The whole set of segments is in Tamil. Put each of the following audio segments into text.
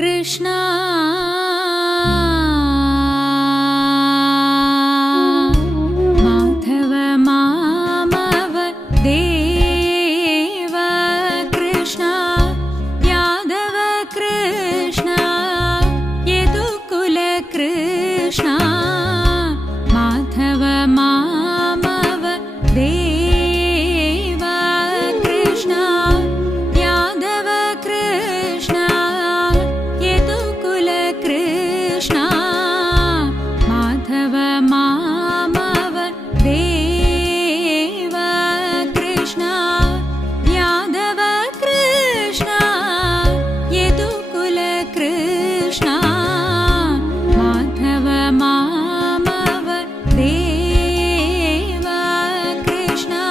कृष्णा माधव मामव देव कृष्णा यादव कृष्णा यदुकुल कृष्णा माधव मामव देव कृष्णा यादव कृष्णा यदुकुल कृष्णा माधव मामव देव कृष्णा यादव कृष्णा यदुकुल कृष्णा माधव मामव देव कृष्णा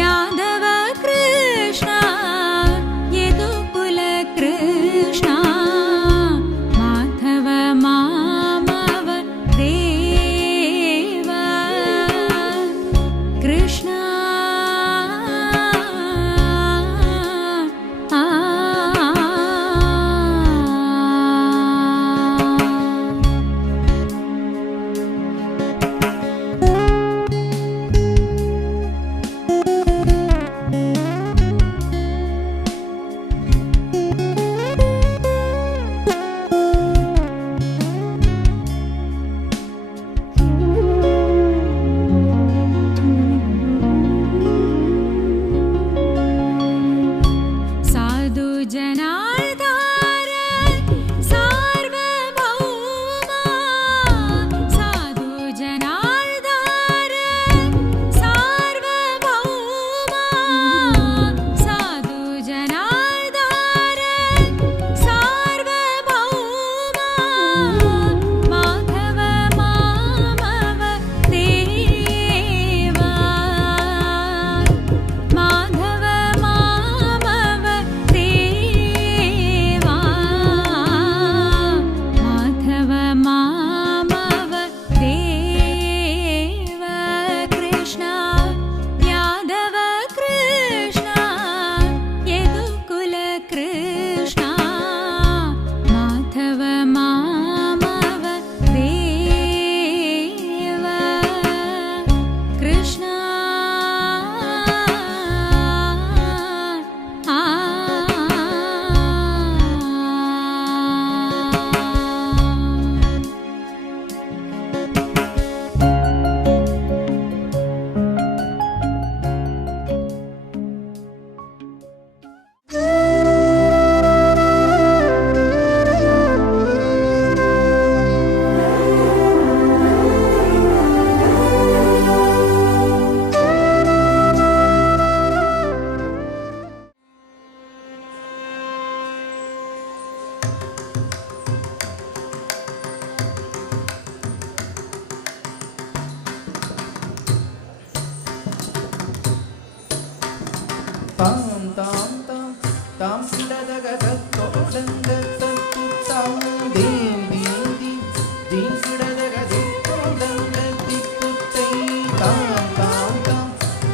यादव कृष्णा यदुकुल कृष्णा माधव मामव देव कृष्णा साधु जनार्दन सार्वभौमा साधु जनार्दन सार्वभौमा साधु जनार्दन सार्वभौमा माधव मामव देव माधव मामव देवा माधव मामव देव कृष्णा यादव कृष्णा यदुकुल कृष्णा माधव मामव देव कृष्णा ताम ताम ताम ताम सिडदगदत्तोडंगत्तुत्ताम दीं दीं दीं दीं सिडदगदित्तोडंगत्तित्तुत्तै ताम ताम ताम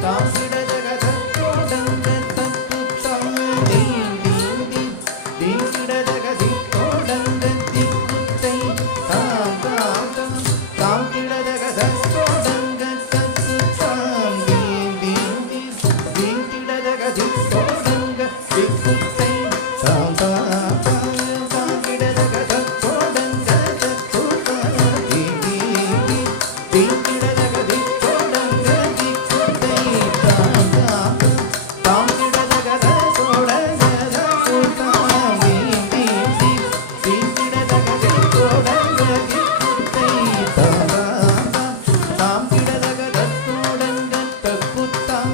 ताम सिडदगदत्तोडंगत्तुत्ताम दीं दीं दीं दीं सिडदगदित्तोडंगत्तित्तुत्तै ताम ताम ताम ताम सिडदगदत्तोडंगत्तुत्ताम दीं दीं दीं दीं सिडदगदित्तोडंगत्तित्तुत्तै ताम ताम ताम ताम सिडदगदत्तोडंगत्तुत्ताम दीं दीं दीं दीं सिडदगदित्तोडंगत्तित्तुत्तै ताम ताम ताम सिडदगदत्तोडंगत्तुत्ताम दीं दीं दीं दीं सिडदगदित्तोडंगत्तित्तुत्तै ताम ताम ताम सिडदगदत्तोडंगत्तुत्ताम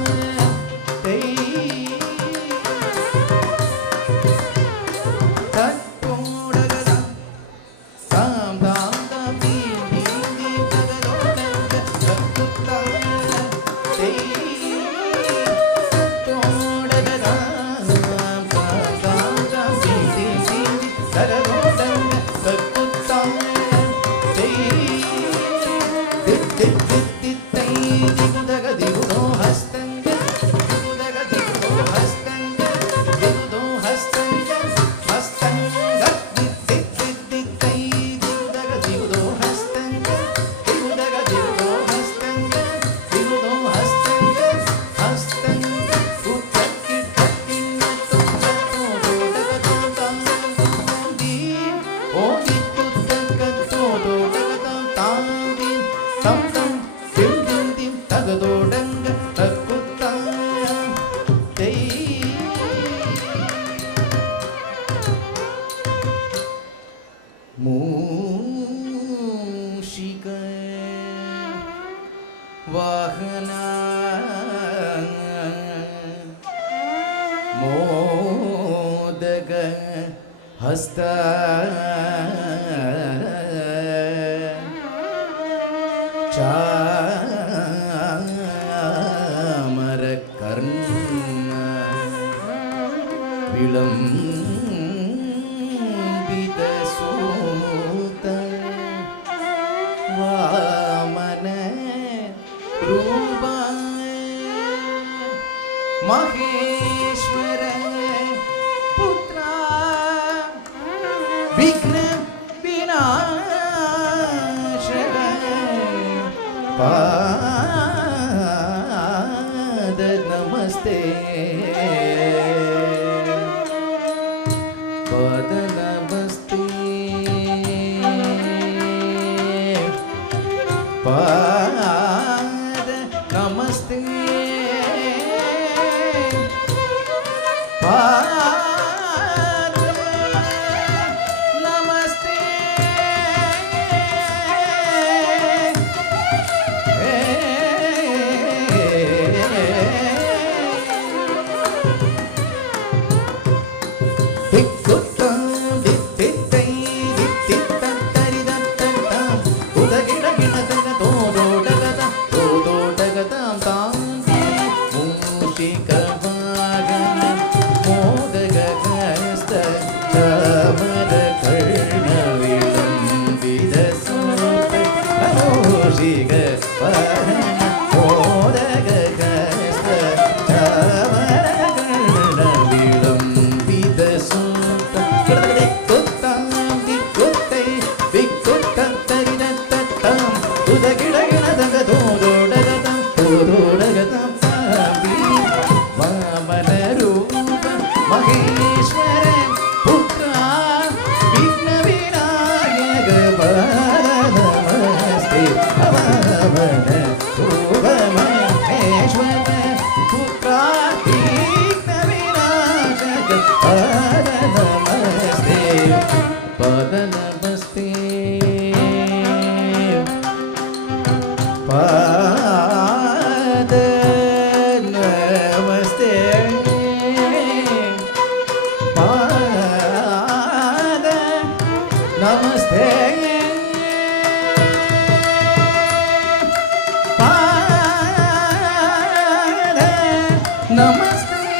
தத்தோடகதா தாம் தாம் தாம் தீம் தீம் தீம் தகதோடங்க தத்துத்தாம் தத்தோடகதா தாம் தாம் தாம் தாம் தீம் தீம் தீம் தகதோடங்க தத்துத்தாம் தித்தித்தித்தை திகுதக திகுதோ ஹஸ்தங்க திகுதக திகுதோ ஹஸ்தங்க திகுதோ ஹஸ்தங்க ஹஸ்தங்க ഹസ്ത ചാമരകർണ വിളംബിതസൂത വാമന രൂപ മഹേശ്വര പുത്ര വിഘ്ന വിനാശക പാദ നമസ്തേ പാദ നമസ്തേ പാദ നമസ്തേ പാദ നമസ്തേ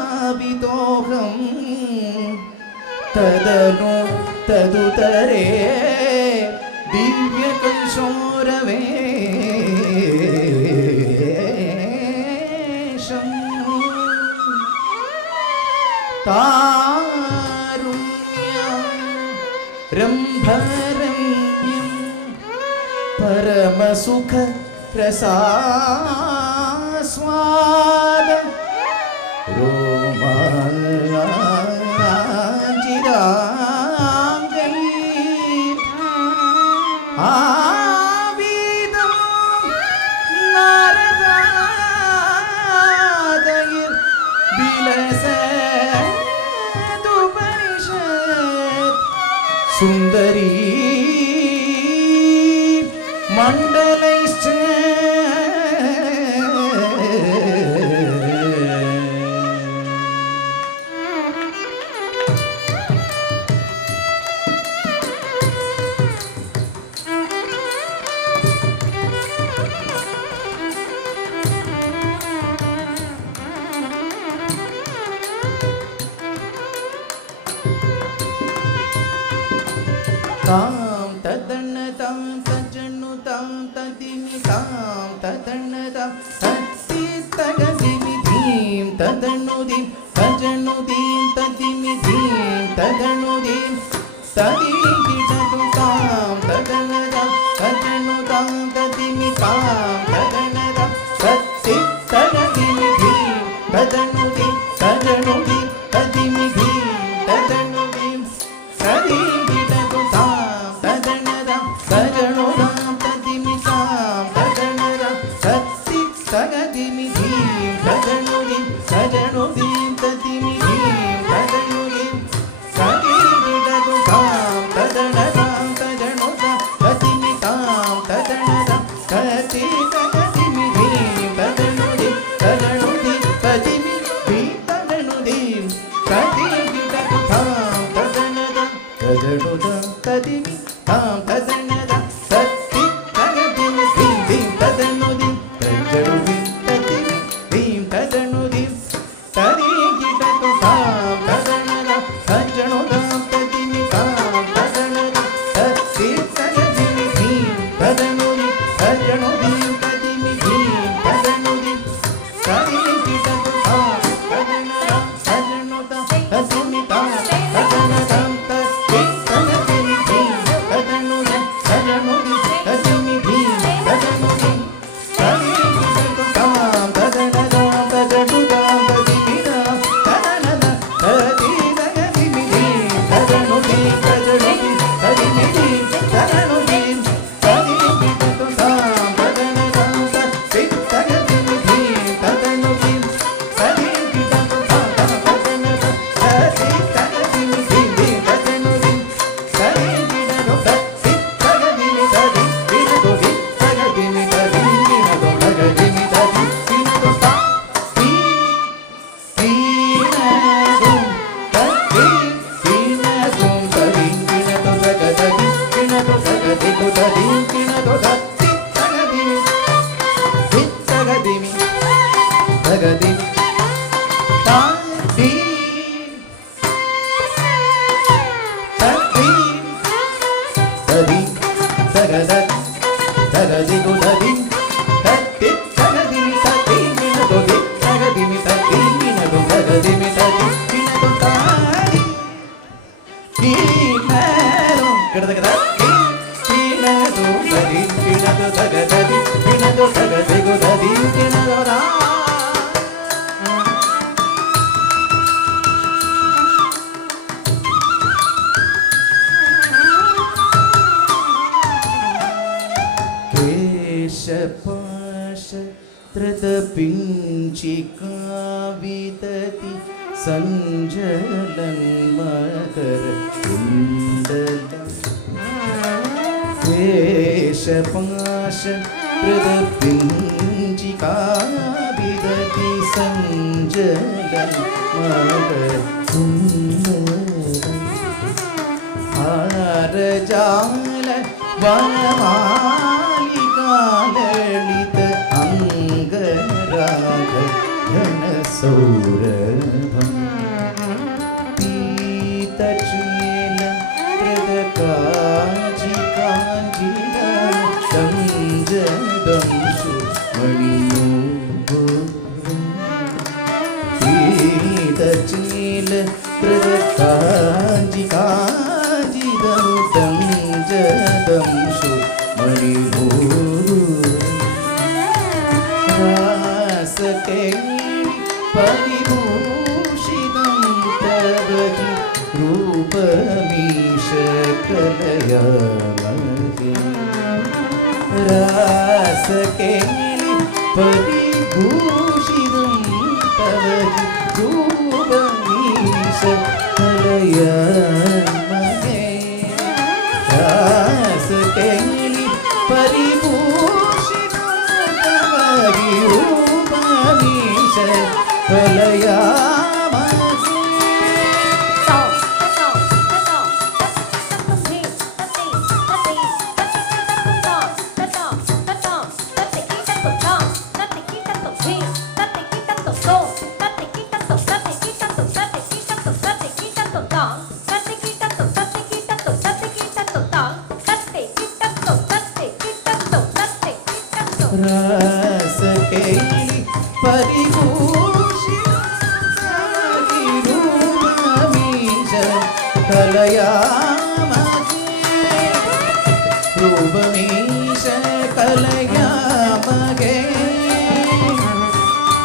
പ്ലാവിതോഹം തദനു തദുതരേ ദിവ്യകൈശോരവേഷം താരുണ്യ രംഭര परमसुख रसास्वाद रोमाञ्चिताङ्गै आवीदं नारदादयिर्विलसदुपनिषत् सुन्दरी मण्डलैश्च तां तदन्नतां तजन्नुतां तदिनितां तदन्नतां तत्तितगदिमिधीं तदन्नुदीं तजन्नुदीं तदिमिधीं तदन्नुदीं तदिगिडनुतां तदन्नतां तजन्नुतां तदिमितां तदन्नतां तत्तितगदिमिधीं तदन्नुदीं तजन्नुदीं तदिमिधीं तदन्नुदीं तदिगिडनुतां तदन्नतां तजन्नुतां तदिमितां तदन्नतां तत्तितगदिमिधीं तदन्नुदीं तजन्नुदीं तदिमिधीं तदन्नुदीं तदिगिडनुतां तदन्नतां तजन्नुतां तदिमितां तदन्नतां तत्तितगदिमिधीं तदन्नुदीं तजन्नुदीं तदिमिधीं तदन्नुदीं तदिगिडनुतां तदन्नतां तजन्नुतां तदिमितां तदन्नतां तत्तितगदिमिधीं तदन्नुदीं तजन्नुदीं तदिमिधीं तदन्नुदीं तदिगिडनुतां तदन्नतां तजन्नुतां तदिमितां तदन्नतां तत्तितगदिमिधीं तदन्नुदीं तजन्नुदीं तदिमिधीं तदन्नुदीं तदिगिडनुतां तदन्नतां तजन्नुतां तदिमितां तदन्नतां तत्तितगदिमिधीं तदन्नुदीं तजन्नुदीं तदिमिधीं तदन्नुदीं तदिगिडनुतां तदन्नतां तजन्नुतां तदिमितां तदन्नतां तत्तितगदिमिधीं तदन्नुदीं तजन्नुदीं तदिमिधीं तदन्नुदीं तदिगिडनुतां तदन्नतां तत्तितगदिमिधीं तदन्नुदीं तदिगिडनुतां तदन्नतां तत्तितगदिमिधीं तदन्नुदीं तदिगिडनुतां केशपाशत्रतपिञ्चिकाविदति सञ्जलन्मकरकुण्डलं केशपाशत्रतपिञ्चिकाविदति सञ्जलन्मकरकुण्डलं हारजाल वनमालिकाललित अङ्गराग घनसौरभं पीतचील कृतकाञ्चिकाञ्चितं सञ्जदंशु मणिनूपुरं पीतचील कृतकाञ्चिकाञ्चितं सञ्जदंशु मणिनूपुरं रासकेली परिभूषितं तव रूपमीश कलयामहे रासकेली परिभूषितं तव रूपमीश कलयामहे रासकेली परिभूषितं कलयामहे रूपमीश कलयामहे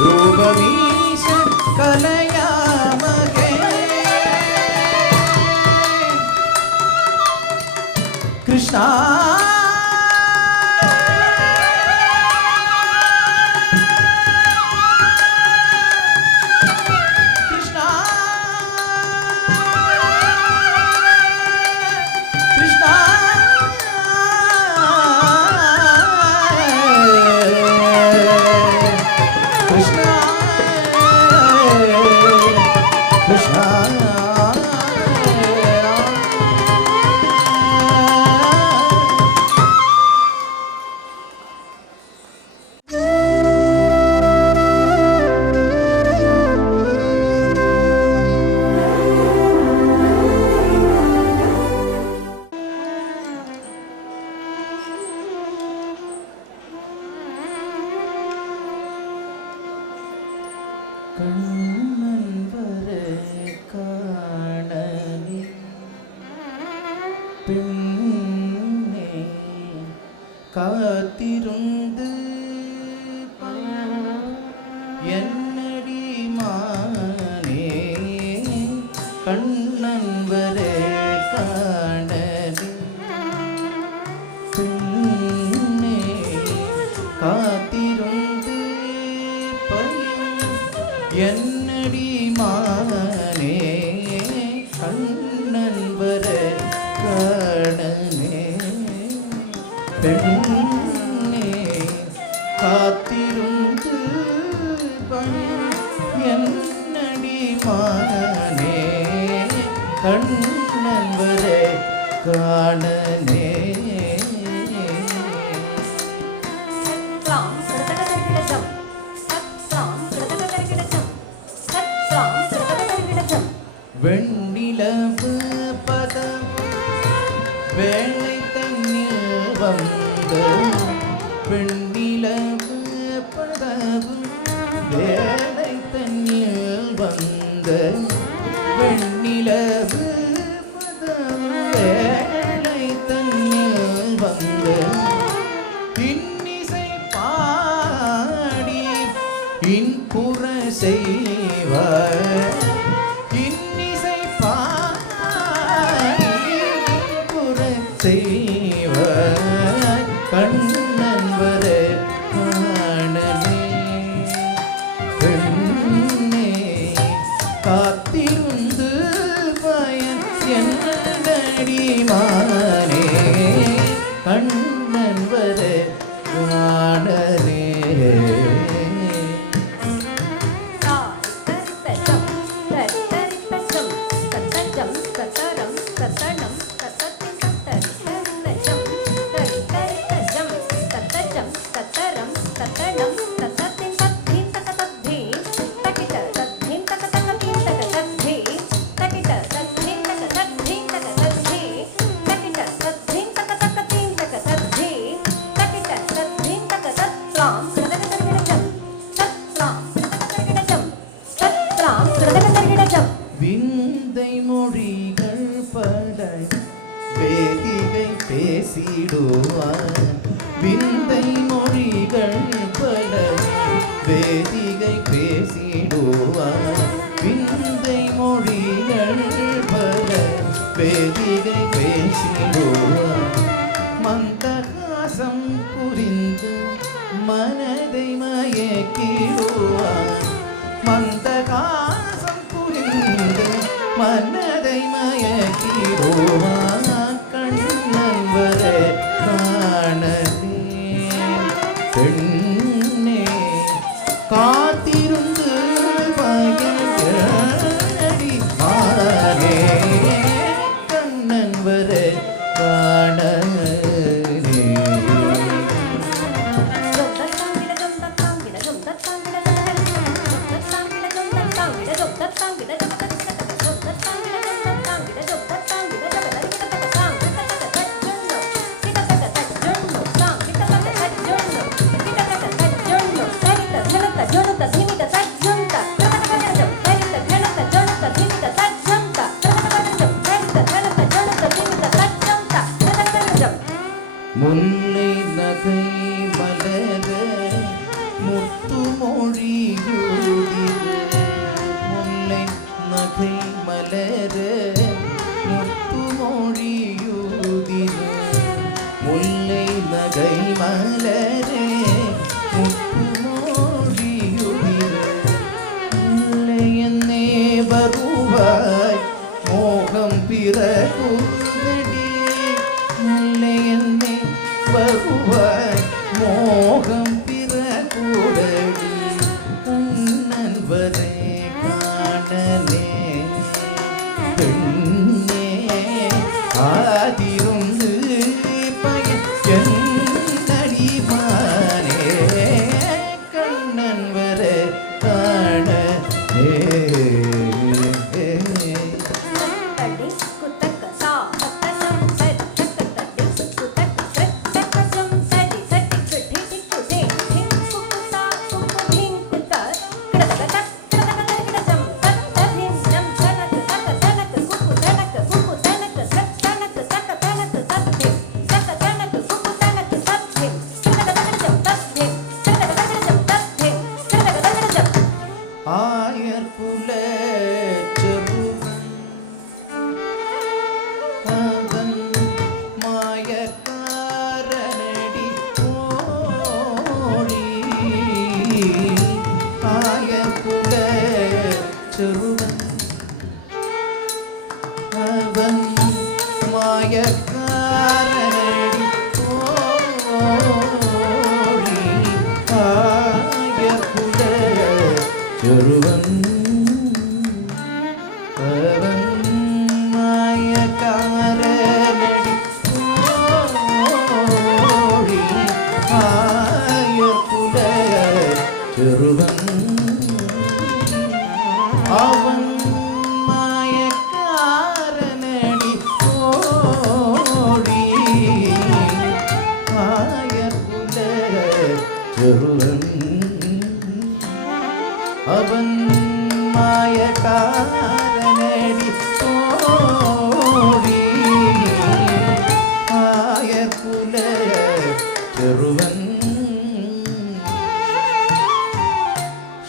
रूपमीश कलयामहे कृष्णा காத்திருந்து என்னடி மானே கண்ணன் வர காணலி பெண்ணே காத்திருந்து என்னடி மானே கண்ணன் வர காணலே பெண்ணே காத்திருந்து என்னடி மானே கண்ணன் வர காணலே வெண்ணிலவு பதம் வேளை தண்ணீர் வந்த வெண்ணிலவு பதவு வேளை தண்ணீர் வந்த வெண்ணிலவு பதம் வேளை தண்ணீர் வந்த இன்னிசை பாடி இன்புற செய்வார் இன்னிசை பாடி இன்புற செய்வார் கண்ணன் வர காணலே பெண்ணே காத்திருந்து பயன் என்னடி மானே கண்ணன் வர காணலே விந்தை மொழிகள் படை வேதிகை பேசிடுவார் விந்தை மொழிகள் பல வேதிகை பேசிடுவார் விந்தை மொழிகள் பல வேதிகை பேசிடுவார் மந்தகாச வாசம் புரிந்து மனதை மயக்கிடுவார் மந்தகாசம் புரிந்து மனதை மயக்கிடுவார் கண்ணன் வரை காணலே பெண்ணே காத்திருந்து பயனடி மாறே கண்ணன் வரை காணலே முல்லை நகை மலர முத்து மொழியூதிர முல்லை நகை மலர முத்து மொழியூதிர முல்லை நகை மலர முத்து மொழியூதிர முல்லை என்னே வருவாய் மோகம் பிறகுதடி முல்லை என்னே வருவாய் மோகம் பிறகுடடி கண்ணன் வரை காணலே பெண்ணே ஆதிருந்து பயனடி மானே கண்ணன் வரை காணலே ஆயர்குல செருவன் அவன் மாயக்காரனடி ஓடி ஆயர்குல செருவன் அவன் மாயக்காரனடி ஓடி ஆயர்குல செருவன் அவன் மாயக்காரனடி ஓடி ஆயர்குல செருவன் அவன் மாயக்காரனடி ஓடி ஆயர்குல செருவன் அவன் மாயக்காரனடி ஓடி ஆயர்குல செருவன்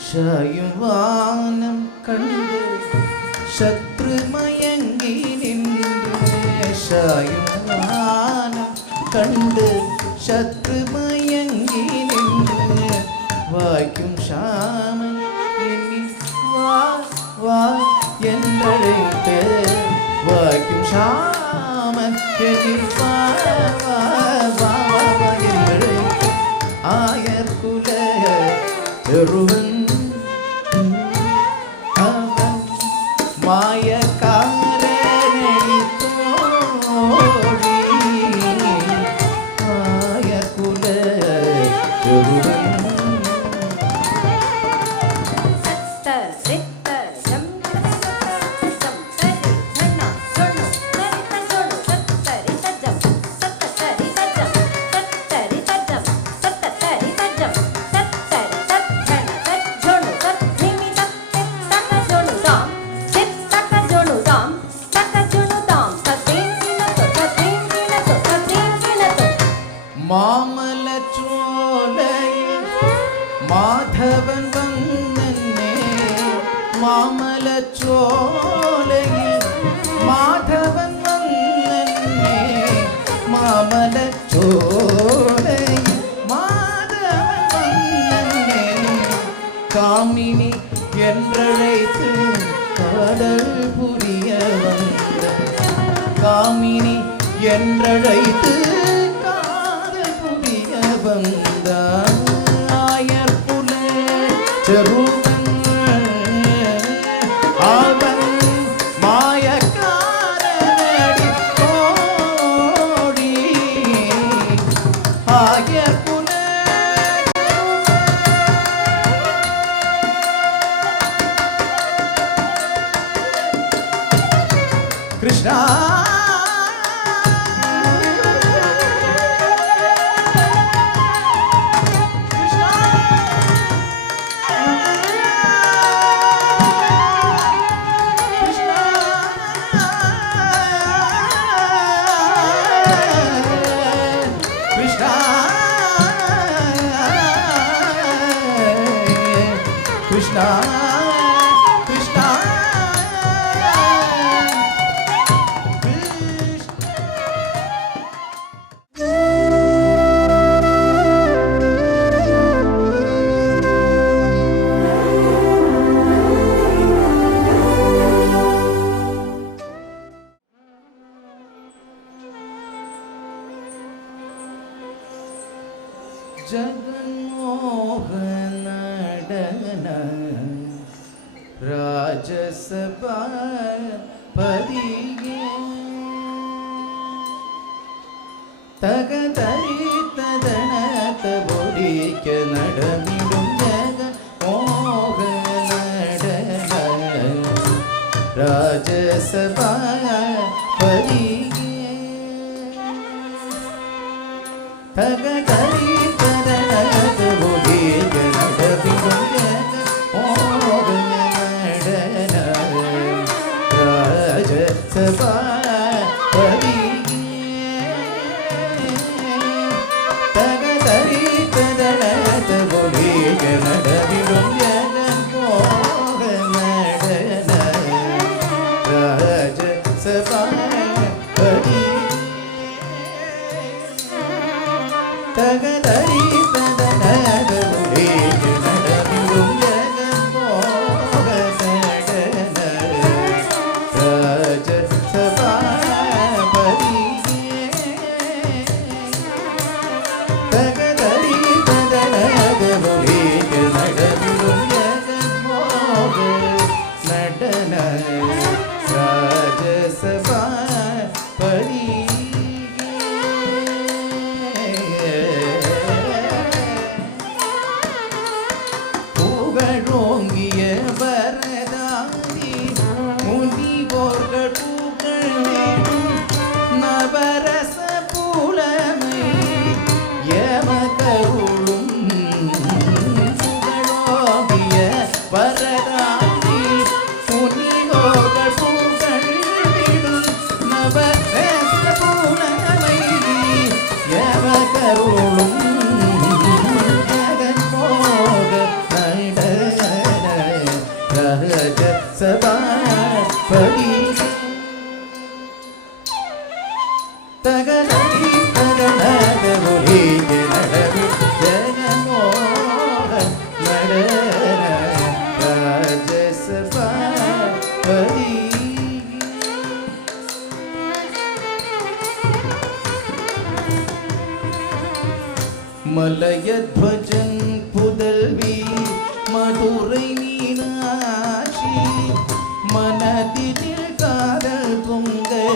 ஷாயும் வானம் கண்டு சத்ரு மயங்கி நின்று ஷாயும் வானம் கண்டு சத்ரு மயங்கி நின்று வாய்க்கும் ஷாமன் எண்ணி வா வா என்றழைத்து வாய்க்கும் ஷாமன் எண்ணி வா வா வா வா என்றழைத்து ஆயர்குல செருவன் அவன் மாயக்காரனடி தோடி ஆயர்குல செருவன் மாமலச்சோலையில் மாதவன் வந்தனே மாமலச்சோலையில் மாதவன் வந்தனே மாமலச்சோலையில் வந்தான் ஆயர்புல செருவன் அவன் மாயக்காரனடி கோடி ஆயர்புல Krishna Krishna, Krishna, Jaganmohan Nadana Rajasabha Padiye Tagadari Tadanata Bodhika Nadamidum Jaganmohan Nadana Rajasabha Padiye Tagadari Tadanata Bodhika Nadamidum Rajasabha Padiye Tagadari Tadanata Bodhika Nadamidum Jaganmohan Nadana Rajasabha Padiye Tagadari Tadanata Bodhika Nadamidum புகழோங்கிய வரதாதி முனிவோர்கள் புகழேடும் நவரச புலமை எமதருளும் புகழோங்கிய வரதாதி முனிவோர்கள் புகழேடும் நவரச புலமை எமதருளும் Rajasabha Padiye Tagadari Tadanata Bodhika Nadamidum Jaganmohan Nadana Rajasabha Padiye Malayadvajan Pudalvi Madurai Meenashi Manadinil Kadal Punga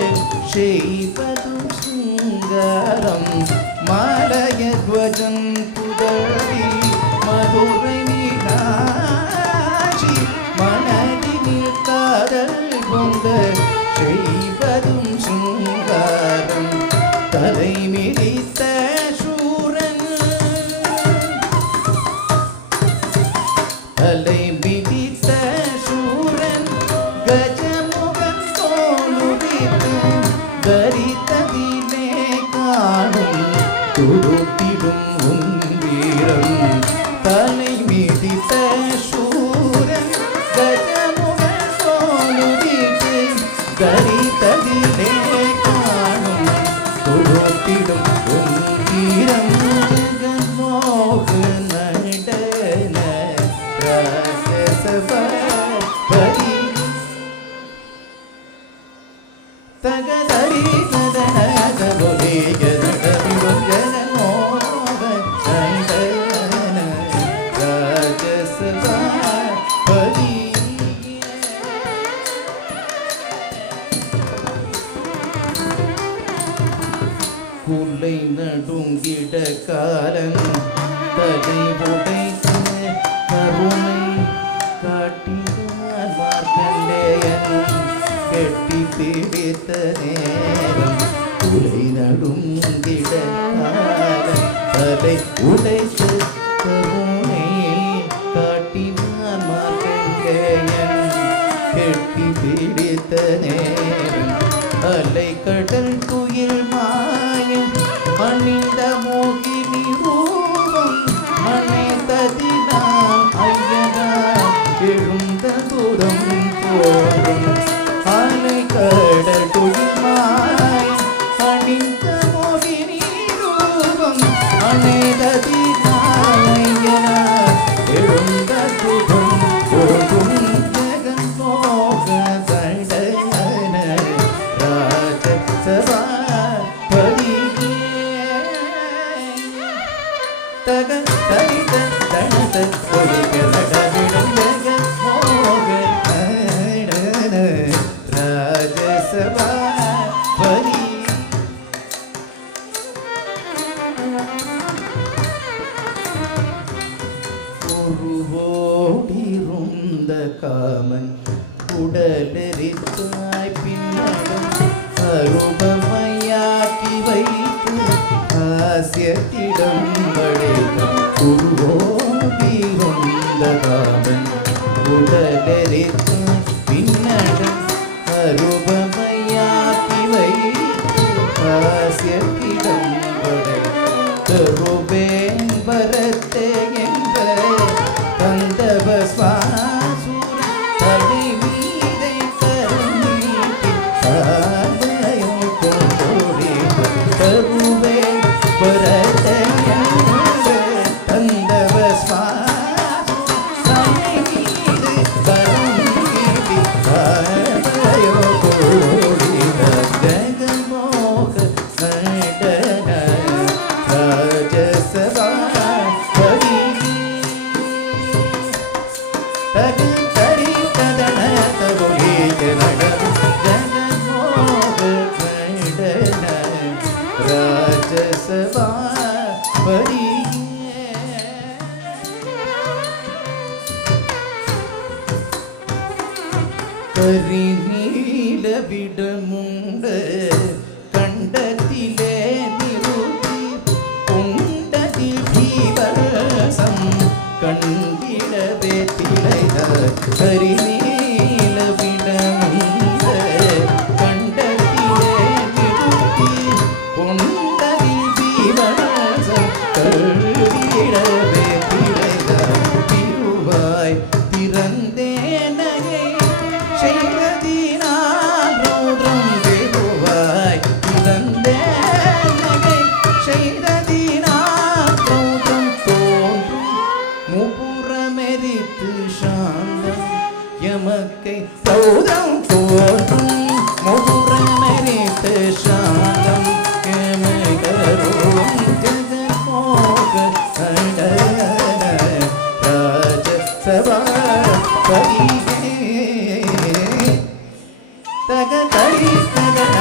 Sheipadu Sungaram Malayadvajan Pudalvi Madurai Meenashi Manadinil Kadal Punga Sheipadu Sungaram Talai Milita Alai Bidita Shuran Gajamugan Toluditu Darita Dine Kanum Turutidum Undiram Talai Bidita Shuran Gajamugan Toluditu Darita Dine Kanum Turutidum Undiram Jaganmohan Nadana Rajasabha Padiye Tagadari Tadanata Bodhika Nadamidum Jaganmohan காலன் தலை உடைத்து கருணை காட்டினான் மார்க்கண்டேயன் கெட்டி பிடித்த நேரம் துளை நடுங்கிட காலன் தலை உடைத்து கருணை காட்டினான் மார்க்கண்டேயன் கெட்டி பிடித்த நேரம் அலை கடல் துயில் மாயம் அணிந்த மோகினி ரூபம் அணைந்ததினால் ஐயனா எழுந்த தூரம் போகும் அலை கடல் துயில் மாயம் அணிந்த மோகினி ரூபம் அணைந்ததினால் ஐயனா எழுந்த தூரம் போகும் ஜெகன் மோக தடயன ராஜசபா தகன் தரித தனத ஒலிகளடவிடும் ஜெகன் மோக ராஜசபா பரி உருவோடிருந்த காமன் உடலெரித்தாய் பின்னடம் அருபமையாக்கி வைத்து ஆசியத்திடம் படைத்த உருவோடிருந்த காமன் உடலெரித்தாய் பின்னடம் அருபமையாக்கி வைத்து ஆசியத்திடம் படைத்த ரூபேன் பரத்தே என்ற கந்தவ சுவாசூர தலை மீதை கருணீட்டி சாதயம் கொண்டோடி கருவே பரத்தே என்ற கந்தவ சுவாசூர தலை மீது கருணீட்டி சாதயம் கொண்டோடி ஜெகமோக நடன ராஜசபா பரி தகு தரி ததன தகுலி ஜனடம் ஜனமோக நடன ராஜசபா பரி கரிநீல விடமுண்ட கண்டத்திலே நிறுத்தி உண்டதி பீவசம் கண்டிடவே திளைத கரிநீல விடமுண்ட கண்டத்திலே நிறுத்தி உண்டதி பீவசம் கண்டிடவே திளைத திருவாய் திறந்தேனையை செய்வதினால் ரோதம் வெகுவாய் திறந்தேனையை செய்ததினால் ரோதம் தோன்றும் முப்புறமெரித்து சாந்தம் எமக்கை சௌதம் தோன்றும் முப்புறமெரித்து சாந்தம் எமகரும் ஜெகமோக நடன ராஜசபா பரியே தக தரி தகன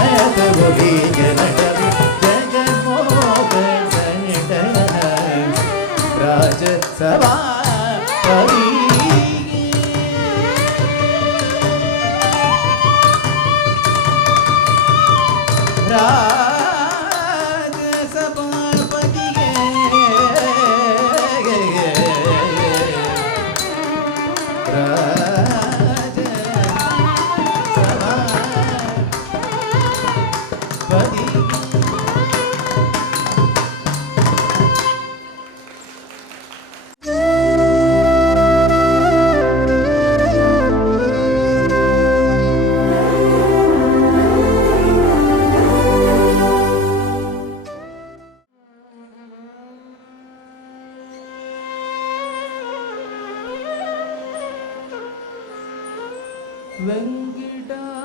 ஒலி ஜனடம் ஜெகமோக நடன ராஜசபா பரி ராஜசபா பதியே ராஜசபா பதி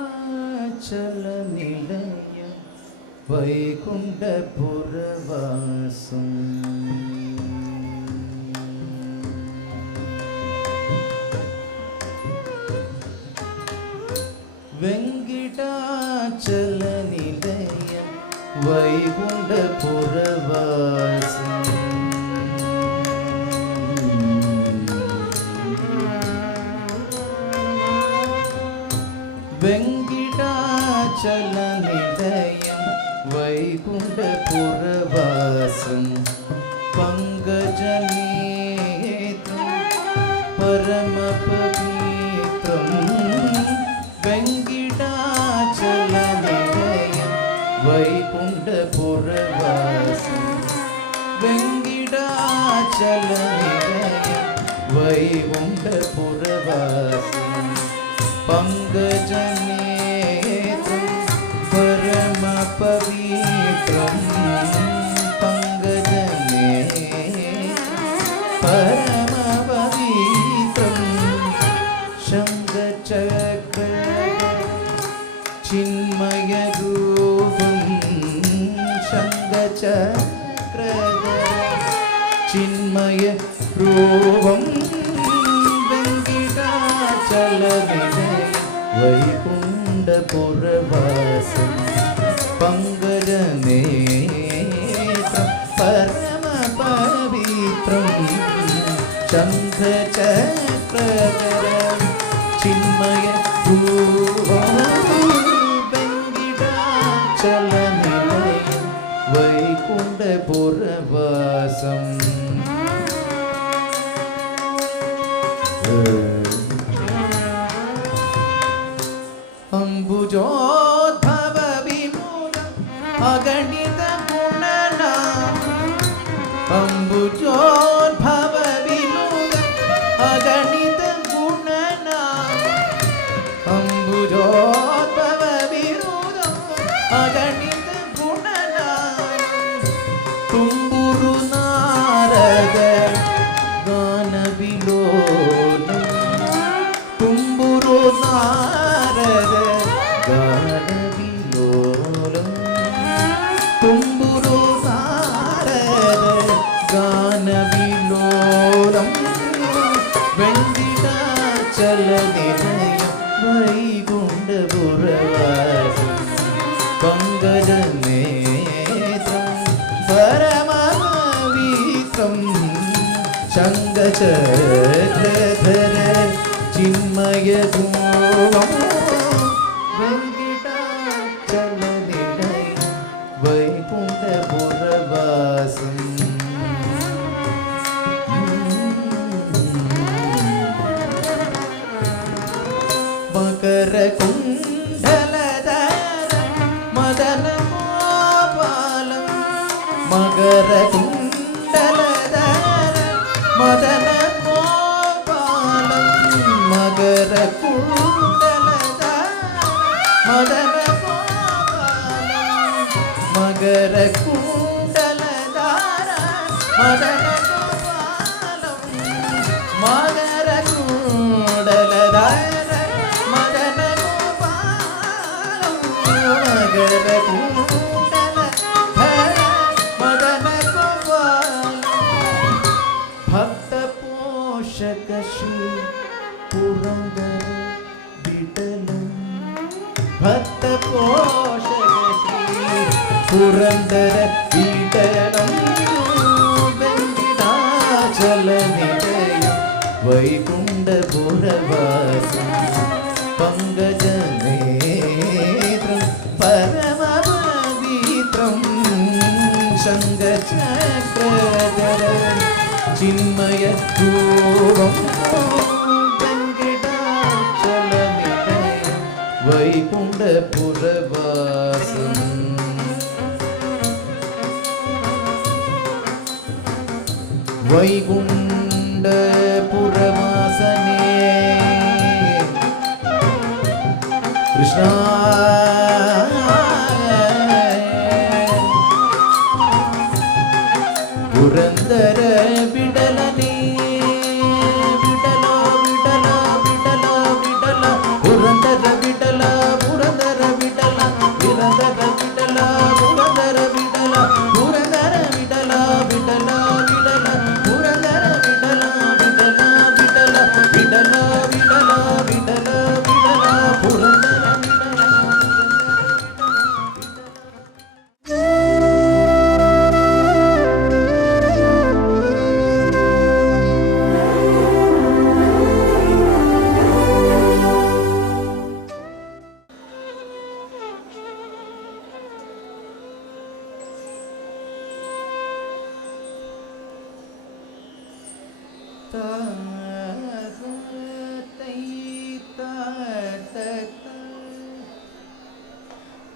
வெங்கிடாச்சல நிலையம் வைகுண்டபுரவாசம் வெங்கிடாச்சல நிலையம் வைகுண்டபுரவாசம் வெங்கிடாச்சல வைகுண்டபுரவாசம் பங்கஜநேத்ரம் பரம பவித்ரம் பங்கஜநேத்ரம் பரம பவித்ரம் சங்கச்சக்ர சின்மய ரூபம் சங்கச்சக்ர சின்மய ரூபம் வெங்கிடாச்சல வைகுண்டபுரவாசம் பங்கஜநேத்ரம் பரம பவித்ரம் சங்கச்சக்ரதரம் சின்மய ரூபம் வெங்கிடாச்சல வைகுண்டபுரவாசம் அம்புஜோத்பவ விமூலம் அகணித குணநாம அம்புஜோத்பவ விமூலம் அகணித குணநாம அம்புஜோத்பவ விமூலம் அகணித குணநாம தும்புரு நாரத கான விலோலம் தும்புரு நாரத கானவிலோலம் தும்புரு நாரத கானவிலோலம் வெங்கிடாச்சல நிலையம் வைகுண்டபுரவாசம் பங்கஜநேத்ரம் பரமபவித்ரம் சங்கச்சக்ரதர சின்மய ரூபம் வெங்கிடாச்சல நிலையம் வைகுண்டபுரவாசம் மகர குண்டலதர மதன கோபாலம் மகர குண்டலதர மதன கோபாலம் மகர குண்டலதர மதன கோபாலம் மகர குண்டலதர மதன கோபாலம் மகர குண்டலதர மதன கோபாலம் மகர குண்டலதர மதன கோபாலம் भक्त पोषक श्री पुरंदर विठल भक्त पोषक श्री पुरंदर विठलम वेंकटाचल निलयम वैकुंठपुरवासम पंकजनेत्रम परम पवित्रम शंखचक्रधरम चिन्मय रूपम वेंकटाचल निलयम वैकुंठपुरवासम वैकुंठपुरवासने कृष्णा पुरंदर विडलने विडल विडल विडल विडल पुरंदर विडल पुरंदर विडल पुरंदर विडल पुरंदर विडल पुरंदर विडल विडल विडल पुरंदर विडल विडल विडल विडल विडल विडल विडल पुरंदर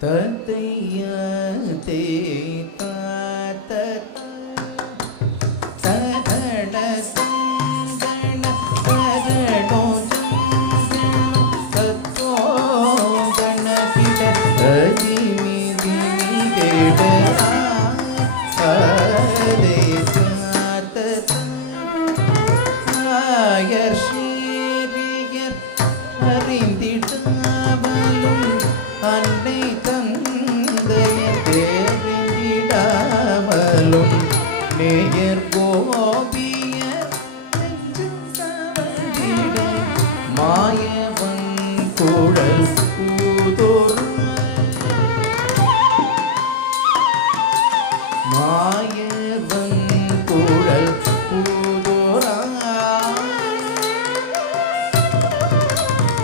தத்தைய தே கோபியர் நெஞ்சம் கவர்ந்திட மாயவன் குழல் ஊதோர் மாயவன் குழல்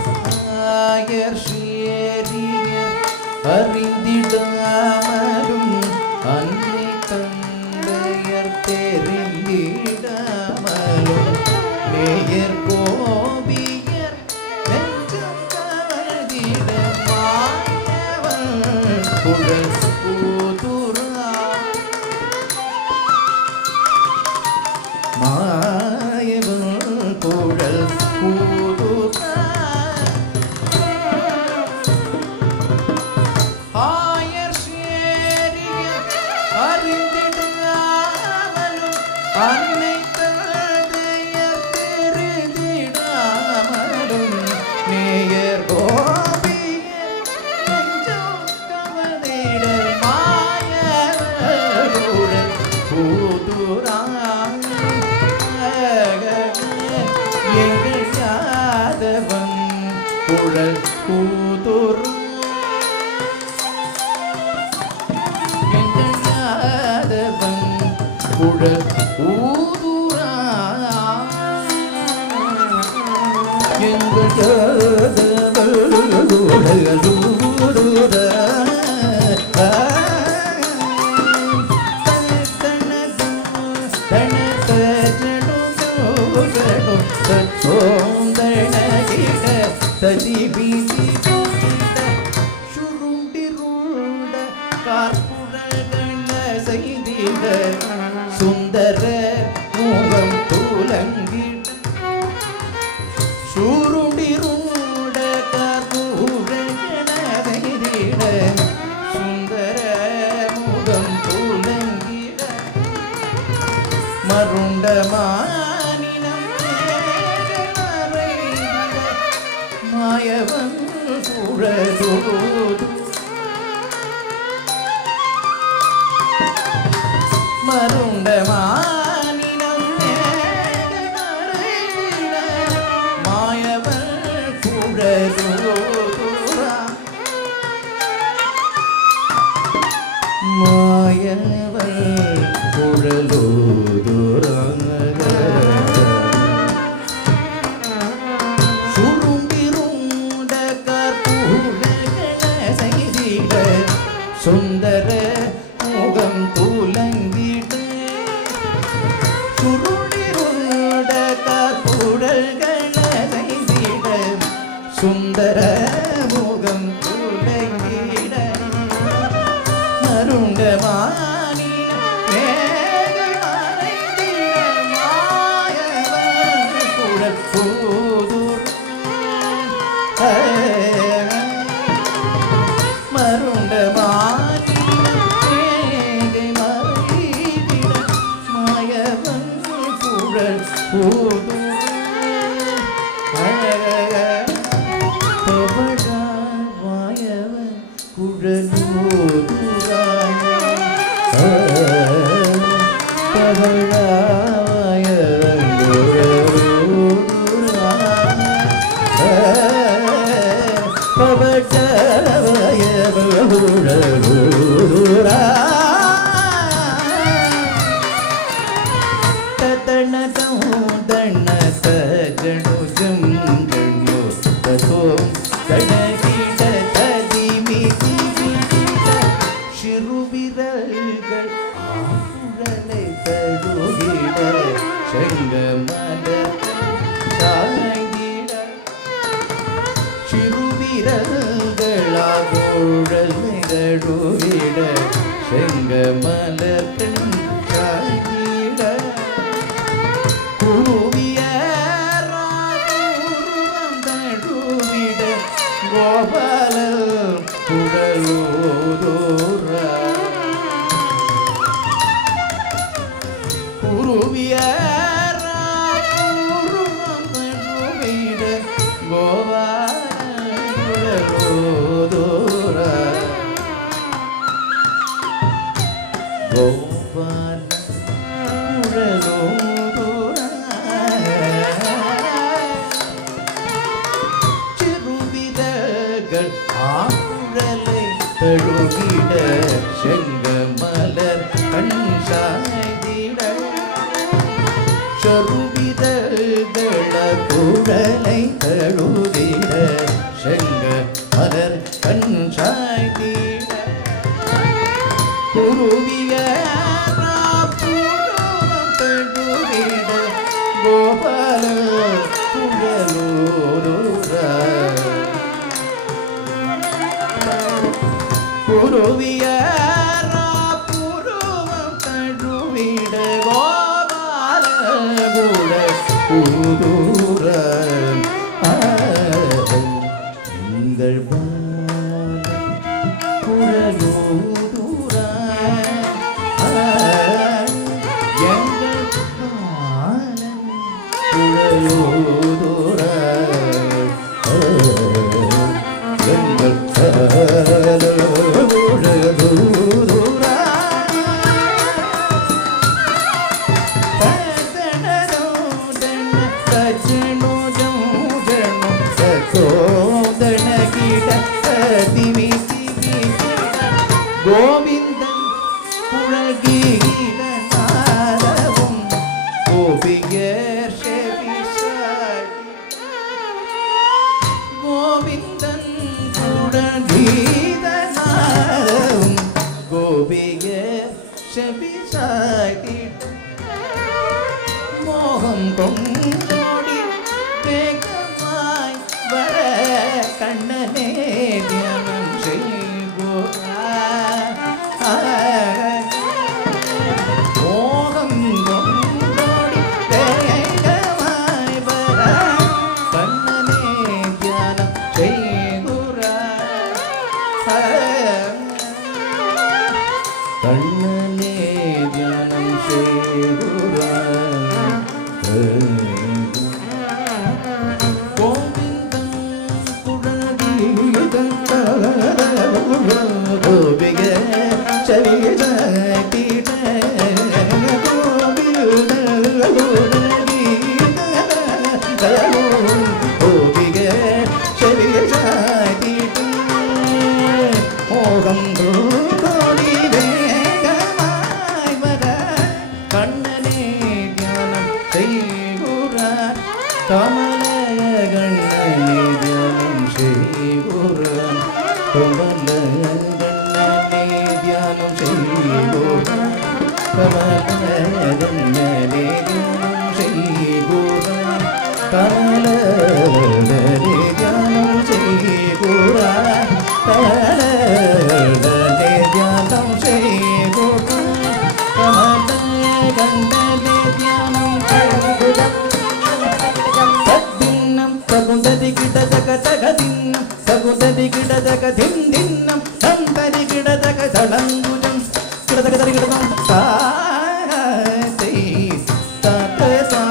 ஊதோராயர் சேரியர் அறிந்திடாமலும் அன்னை தந்தையர் தெரிந்திடாமலும் மேயர் கோபியர் நெஞ்சம் கவர்ந்திட மாயவன் குழல் ஊதுரா மாயவன் குழல் ஊதுரா ஆயர் சேரியர் அறிந்திடாமலும் அன்னை தந்தையர் தெரிந்திடாமலும் நேயர் கோபியர் நெஞ்சம் கவர்ந்திட மாயவன் குழல் ஊதுரா எங்கள் யாதவன் குழல் ஊதுரா எங்கள் யாதவன் குழல் ஊதுரா எங்கள் யாதவன் குழல் ஊதுரா சுருண்டிருண்ட கார்புரகண செய்திட சுந்தர முகம் துலங்கிட சுருண்டிருண்ட கார்புரகண செய்திட சுந்தர முகம் துலங்கிட மருண்ட மானினம் மாயவன் குழலோது மருண்ட மானினம் மாயவன் குழலோதுரா மாயவன் குழலோதுரா சுருண்டிருண்ட கற்பூரகண செய்திட சுந்தர முகம் துலங்கிட சுருண்டிருண்ட கற்பூரகண செய்திட சுந்தர முகம் துலங்கிட மருண்ட மானின மேகமறைந்திட மாயவன் குழல் ஊதுரா மருண்ட மானின மேகமறைந்திட மாயவன் குழல் ஊதுரா மாயவன் குழல் ஊதுரா சிறுவிரல்கள் ஆகுழலை தழுகிட செங்கமல சாய்ந்திட சிறுவிரல்களாகுழல் தழுகிட செங்கமல சாய்ந்திட குருவிய தழுவிட கோபால குழலோதுரா குருவியருவிட கோபால குழலோதுரா கோபால குழல் சிறுவிதர்கள் ஆகுழலை தழுவிட செங்கமலர் கண் சாய்ந்திட சருவிதகள குழலை தழுவிட செங்கமலர் கண் சாய்ந்திட குருவிய தழுவிட கோபால குழலூர குருவிய புருவம் தழுவிட கோபால குழலூர எங்கள் குழலூர எங்கள் குழலூர எங்கள் கோவிந்தன் புழகீதனாரவும் கோபிகர் செவிசாய் கோவிந்தன் புழகீதனாரவும் கோபிகர் செவிசாய் மோகம் கொண்டோடி வேகமாய் வர கண்ணனே தியானம் மோகம் கொண்டோடி வேகமாய் வர கண்ணனே தியானம் கண்ணனே தியானம் கோவிந்தம் குழலீதம் கோபிக செவித பீட கோபிக செவித பீட மோகம் கோடி வேகமாய் வர கண்ணனே தியானம் செய்குறார் கமல கண்ணனே தியானம் செய்குறார் கமல கண்ணனே தியானம் செய்குறார் கமல கண்ணனே தியானம் செய்குறார் கமல கண்ணனே தியானம் செய்குறார் கமல கண்ணனே தியானம் செய்குறார் கமல கண்ணனே தியானம் செய்குறார் தத்தின்னம் தகுந்ததி கிடதக தகதின்னம் தகுந்ததி கிடதக தின்தின்னம் தந்ததி கிடதக தளங்குஜம் கிடதக தரி கிடதம் சாதை தகசா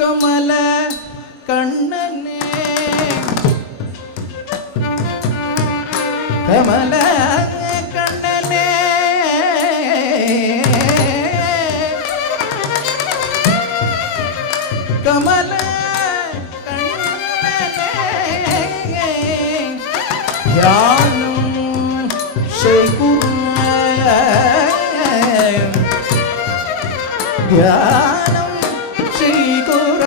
கமல கண்ணனே கமல கண்ணனே கமல கண்ணனே தியானம் செய்குறார் தியானம் செய்குறார்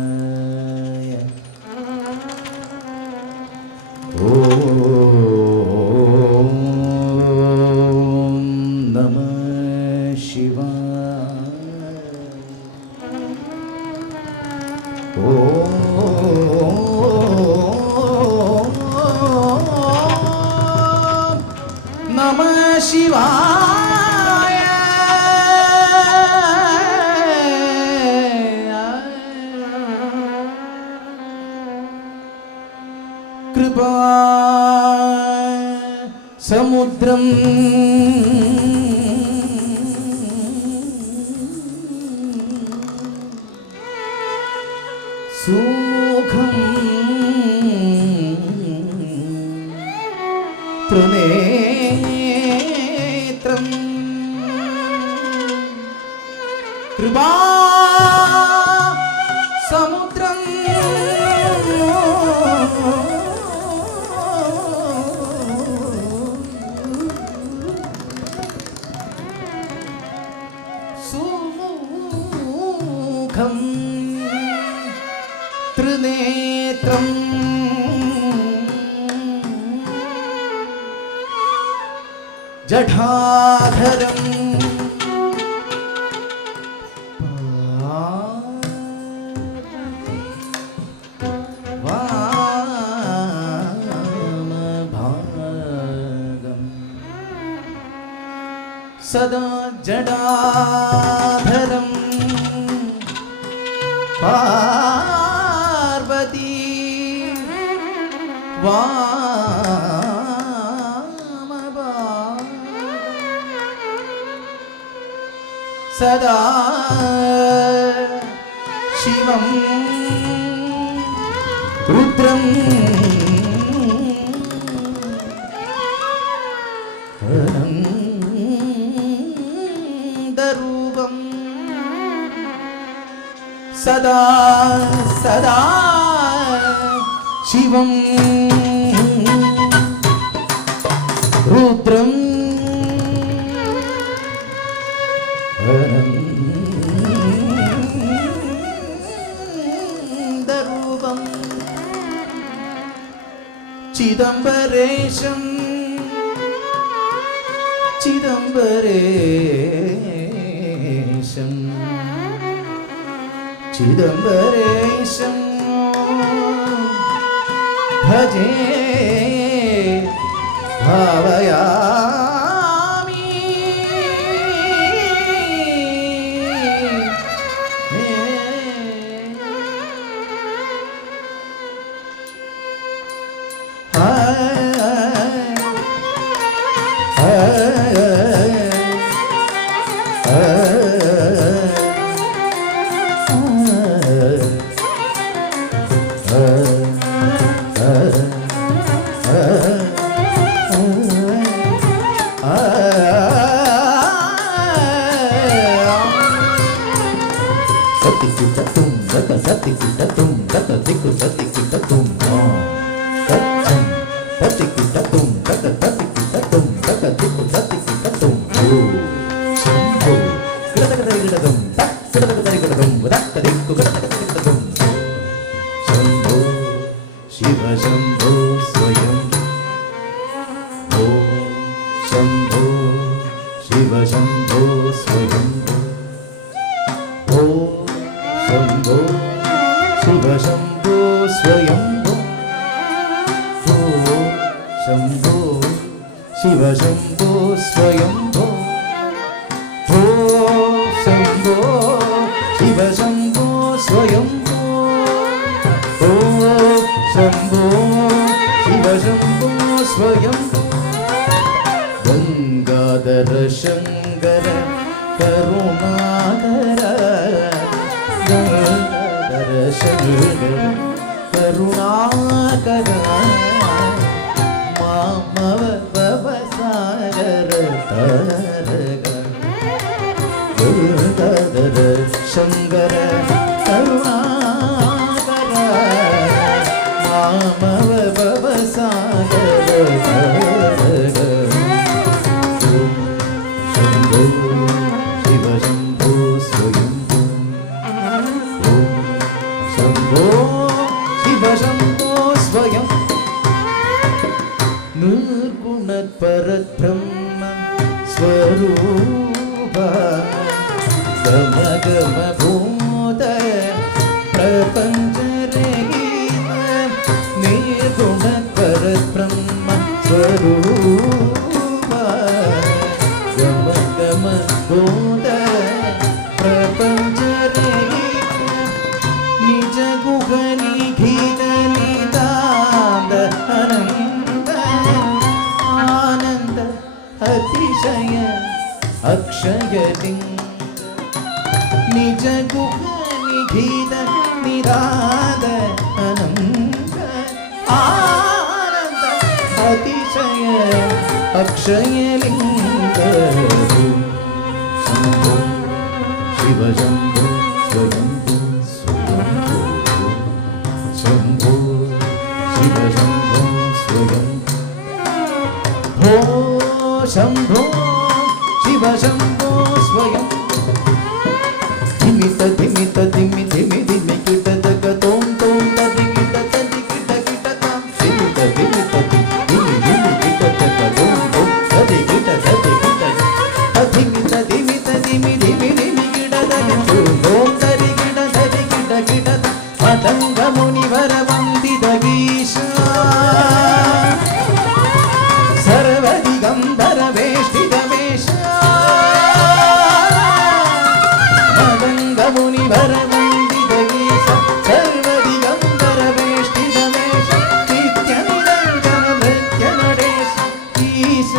शिवाय ओम नमः शिवाय ओम ശിവായ കൃപാ സമുദ്രം സുമുഖം ത്രിനേത്രം കൃപാ സമുദ്രം സുമുഖം ത്രിനേത്രം ജഠാധരം വാമഭാഗം സദാ ജടാധരം പാർവതി സദാ ശിവം രുദ്രം അനന്തരൂപം സദാ സദാ ശിവം രുദ്രം അനന്തരൂപം ചിദംബരേശം ചിദംബരേശം ചിദംബരേശം ഭജേ ഭാവയാമി ശിവ ശംഭോ സ്വയം ശംഭോ ശിവ ശംഭോ സ്വയം ശംഭോ ശിവ ശംഭോ സ്വയം ശംഭോ ശിവ ശംഭോ സ്വയം ശംഭോ ശിവ ശംഭോ സ്വയം ശംഭോ ശിവ ശംഭോ സ്വയം ഗംഗാധര ശങ്കര കരുണാകര ഗംഗാധര ശങ്കര കരുണാകര മാമവ ഭവസാഗര താരക ഗംഗാധര ശങ്കര കരുണാകര മാമവ ഭവസാഗര താരക ശംഭോ ശിവ ശംഭോ സ്വയം ശംഭോ ശിവ ശംഭോ സ്വയം നിർഗുണ പരബ്രഹ്മ സ്വരൂപ ഗമ ഭൂത പ്രപഞ്ചരഹിത നിർഗുണ പരബ്രഹ്മ സ്വരൂപ अद्भुत प्रपञ्चरहित निज गुहनिहित निदान्त अनन्त आनन्द अतिशय अक्षयलिङ्ग निज गुहनिहित निदान्त अनन्त आनन्द अतिशय अक्षयलिङ्ग शम्भो शिव शम्भो स्वयम्भो स्वयम्भो शम्भो शिव शम्भो स्वयम्भो शम्भो शिव शम्भो स्वयम्भो धिमित धिमित धिमि धिमि धिमि किट दग तोम तोम तदि किट ताम धिमित धिमित धिमि धिमि किट दग तोम तोम तदि किट धिमित धिमित धिमि धिमि धिमि किट दग तोम तदि किट मदंग मुनिवर वन्दित गीशा सर्वदिगंबर वेष्टित वेशा मुनिवर वन्दित गीश सर्वदिगंबर वेष्टित वेश नित्य निरंजन नृत्य नरेश ईश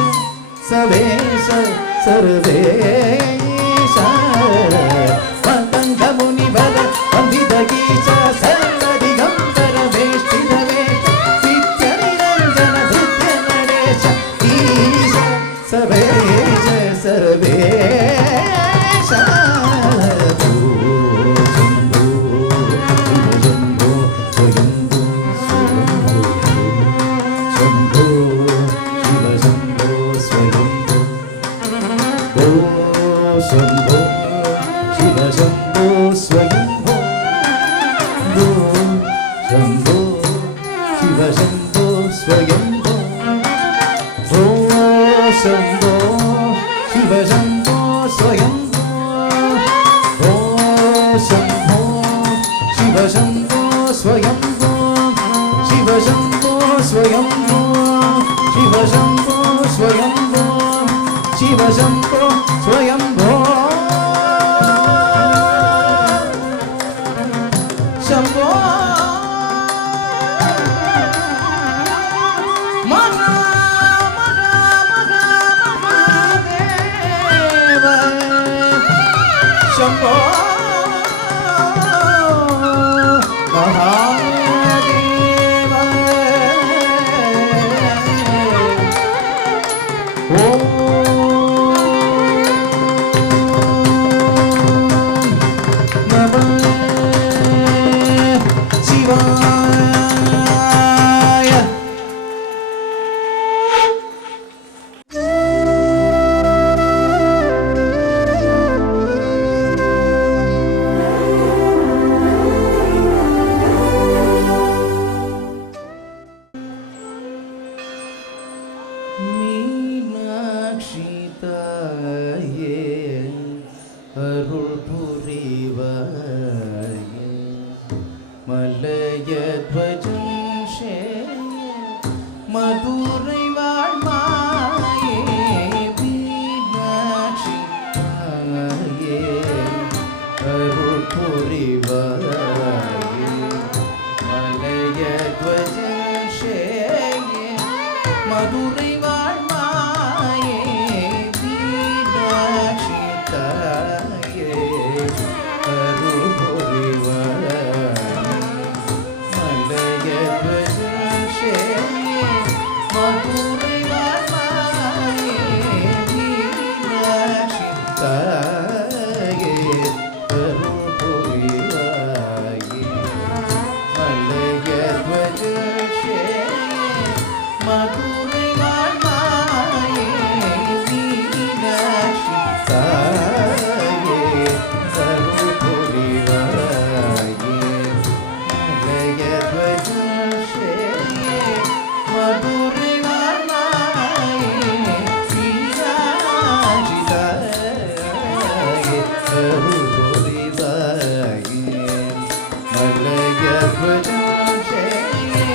सवेश सर्वेश पतंग मुनिवर वन्दित गीश सर्वदिगंबर वेष्टित वेश नित्य निरंजन नृत्य नरेश ईश सवेश सर्वेश शम्भो शिव शम्भो स्वयम्भो शम्भो शिव शम्भो स्वयम्भो शम्भो शिव शम्भो स्वयम्भो शम्भो शिव शम्भो स्वयम्भो शिव शम्भो स्वयम्भो शिव शम्भो स्वयम्भो शिव शम्भो स्वयम्भो शम्भो महादेव शम्भो महादेव மதுரை வாழ்மாயே மீனாட்சி தாயே அருள் புரிவாயே மலையத்வஜேயே மதுரை வாழ்மாயே மீனாட்சி தாயே அருள் புரிவாயே மலையத்வஜேயே மதுரை வாழ்மாயே மீனாட்சி தாயே அருள் புரிவாயே மலையத்வஜேயே மதுரை வாழ்மாயே மீனாட்சி தாயே அருள் புரிவாயே மலையத்வஜேயே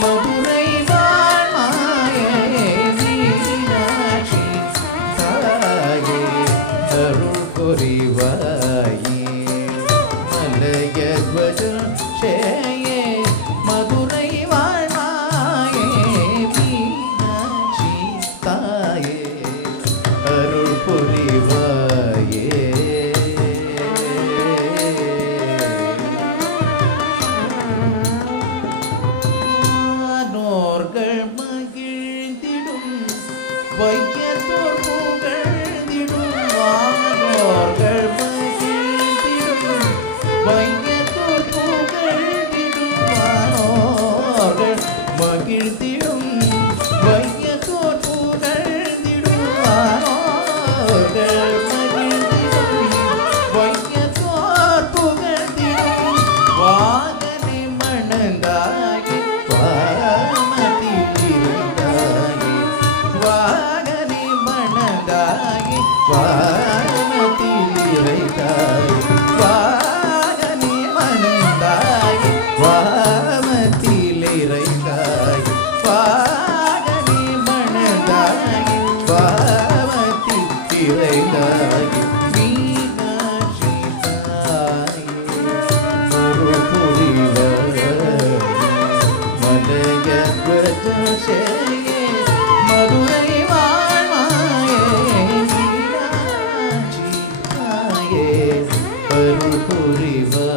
மதுரை வாழ்மாயே வையத்தோர் புகழ்ந்திடும் வானோர்கள் மகிழ்ந்திடும் வையத்தோர் புகழ்ந்திடும் வானோர்கள் மகிழ்ந்திடும் வையத்தோர் புகழ்ந்திடும் வானோர்கள் மகிழ்ந்திடும் வையத்தோர் புகழ்ந்திடும் வாகனை மணந்தாகி வாமத்தில் இருந்தாகி வாகனை மணந்தாகி வாமத்தில் இறைந்தாகி வாகனை மணந்தாகி வாமத்தில் இறைந்தாகி வாகனை மணந்தாகி வாமத்தில் இறைந்தாகி மீனாட்சி தாயே மறுபுரிவாயே மலையத்வஜசேயே மதுரை வாழ்வாயே மீனாட்சி தாயே மறுபுரிவாயே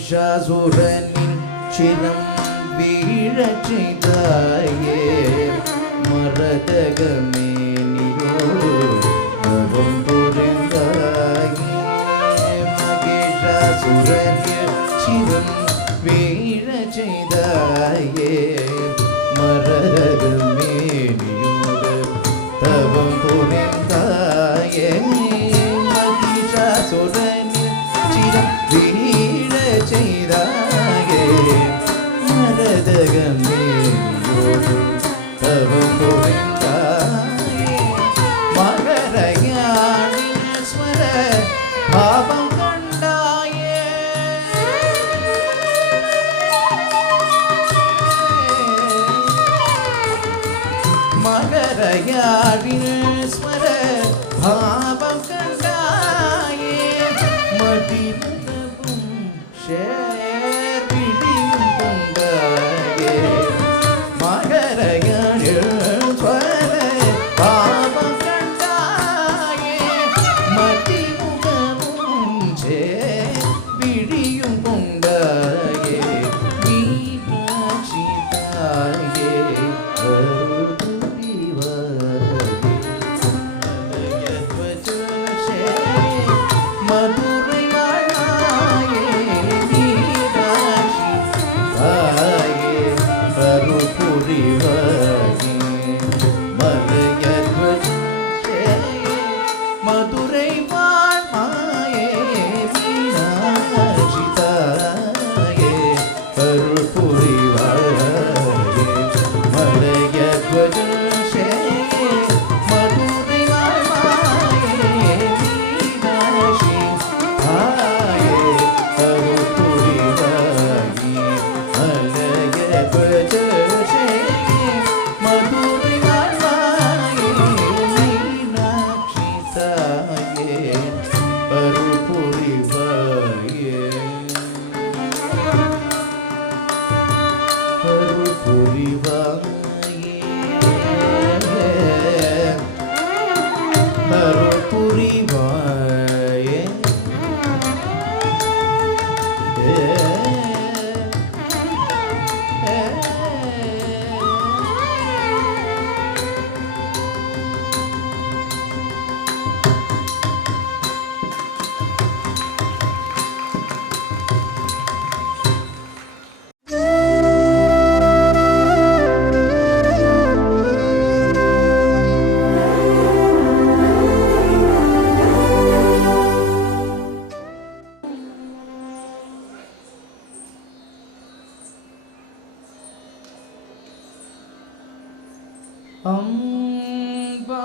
மகிஷாசுரனின் சிரம் வீழச் செய்தாயே மரதகமேனியோடு தவம் புரிந்தாயே மகிஷாசுரனின் சிரம் வீழச் செய்தாயே மரதகமேனியோடு தவம் புரிந்தாயே மகிஷாசுரனின் சிரம் வீழச் செய்தாயே மரதகமேனியோடு தவம் புரிந்தாயே மகரயாணீஸ்வர பாவம் கண்டாயே மகரயாணீஸ்வர பாவம் கண்டாயே மதிநலவும் சேர்விழியும் கொண்டாயே மகரயாணீஸ்வர பாவம் கண்டாயே மதிமுகமும் சேர்விழியும் கொண்டாயே மீனாட்சி தாயே அருள் புரிவாயே மதுரை வாழ்வாயே மீனாட்சி தாயே அருள் புரிவாயே மலையத்வஜசேயே மதுரை வாழ்வாயே மீனாட்சி தாயே அருள் புரிவாயே மலையத்வஜசேயே மதுரை வாழ்வாயே மீனாட்சி தாயே அருள் புரிவாயே மலையத்வஜசேயே மதுரை வாழ்வாயே மீனாட்சி தாயே அருள் புரிவாயே அருள் புரிவாயே அருள் புரிவாயே அம்பா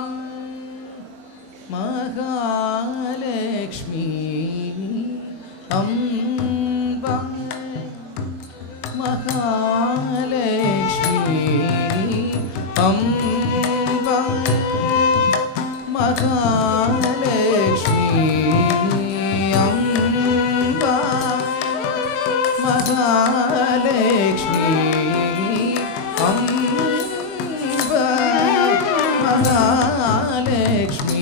மகாலட்சுமி அம்பா மகாலட்சுமி அம்பா மகாலட்சுமி அம்பா மகாலட்சுமி அம்பா மகாலட்சுமி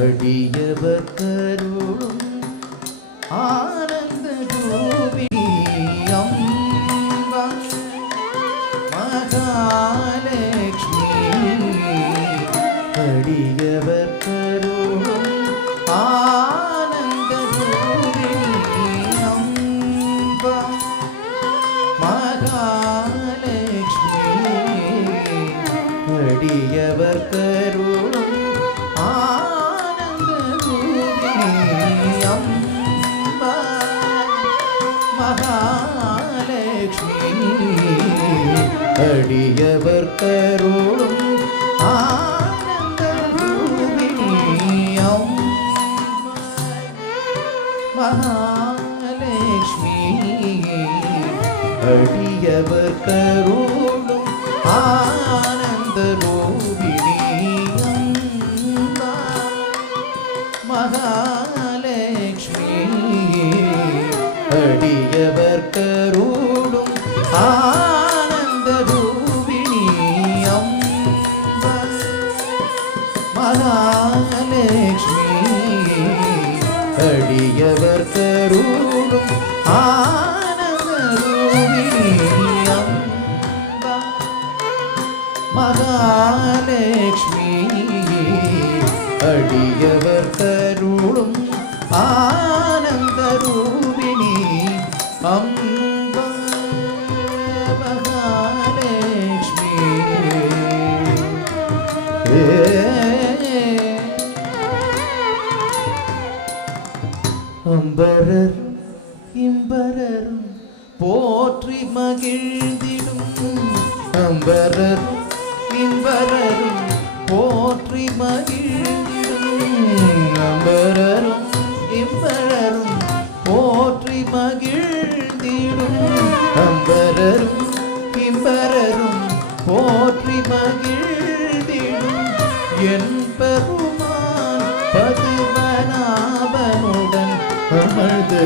அடியவர் கருளும் ஆனந்த ரூபிணி அம்பா மகாலட்சுமி அடியவர் கருளும் ஆனந்த ரூபிணி அம்பா மகாலட்சுமி அடியவர் கருளும் ஆனந்த ரூபிணி அம்பா மகாலட்சுமி அடியவர் கருளும் ஆனந்த ரூபிணி அம்பா மகாலட்சுமி அடியவர் கருளும் ஆனந்த ரூபிணி அம்பா மகாலட்சுமி அடியவர் கருளும் ஆனந்த ரூபிணி அம்பா மகாலட்சுமி அடியவர் கருளும் ஆனந்த ரூபிணி அம்பா மகாலட்சுமி அடியவர் கருளும் ஆனந்த ரூபிணி அம்பா மகாலட்சுமி அம்பரரும் இம்பரரும் போற்றி மகிழ்ந்திடும் அம்பரரும் இம்பரரும் போற்றி மகிழ்ந்திடும் அம்பரரும் இம்பரரும் போற்றி மகிழ்ந்திடும் அம்பரரும் இம்பரரும் போற்றி மகிழ்ந்திடும் என் பெருமான் பதுமநாபனுடன் அமர்ந்து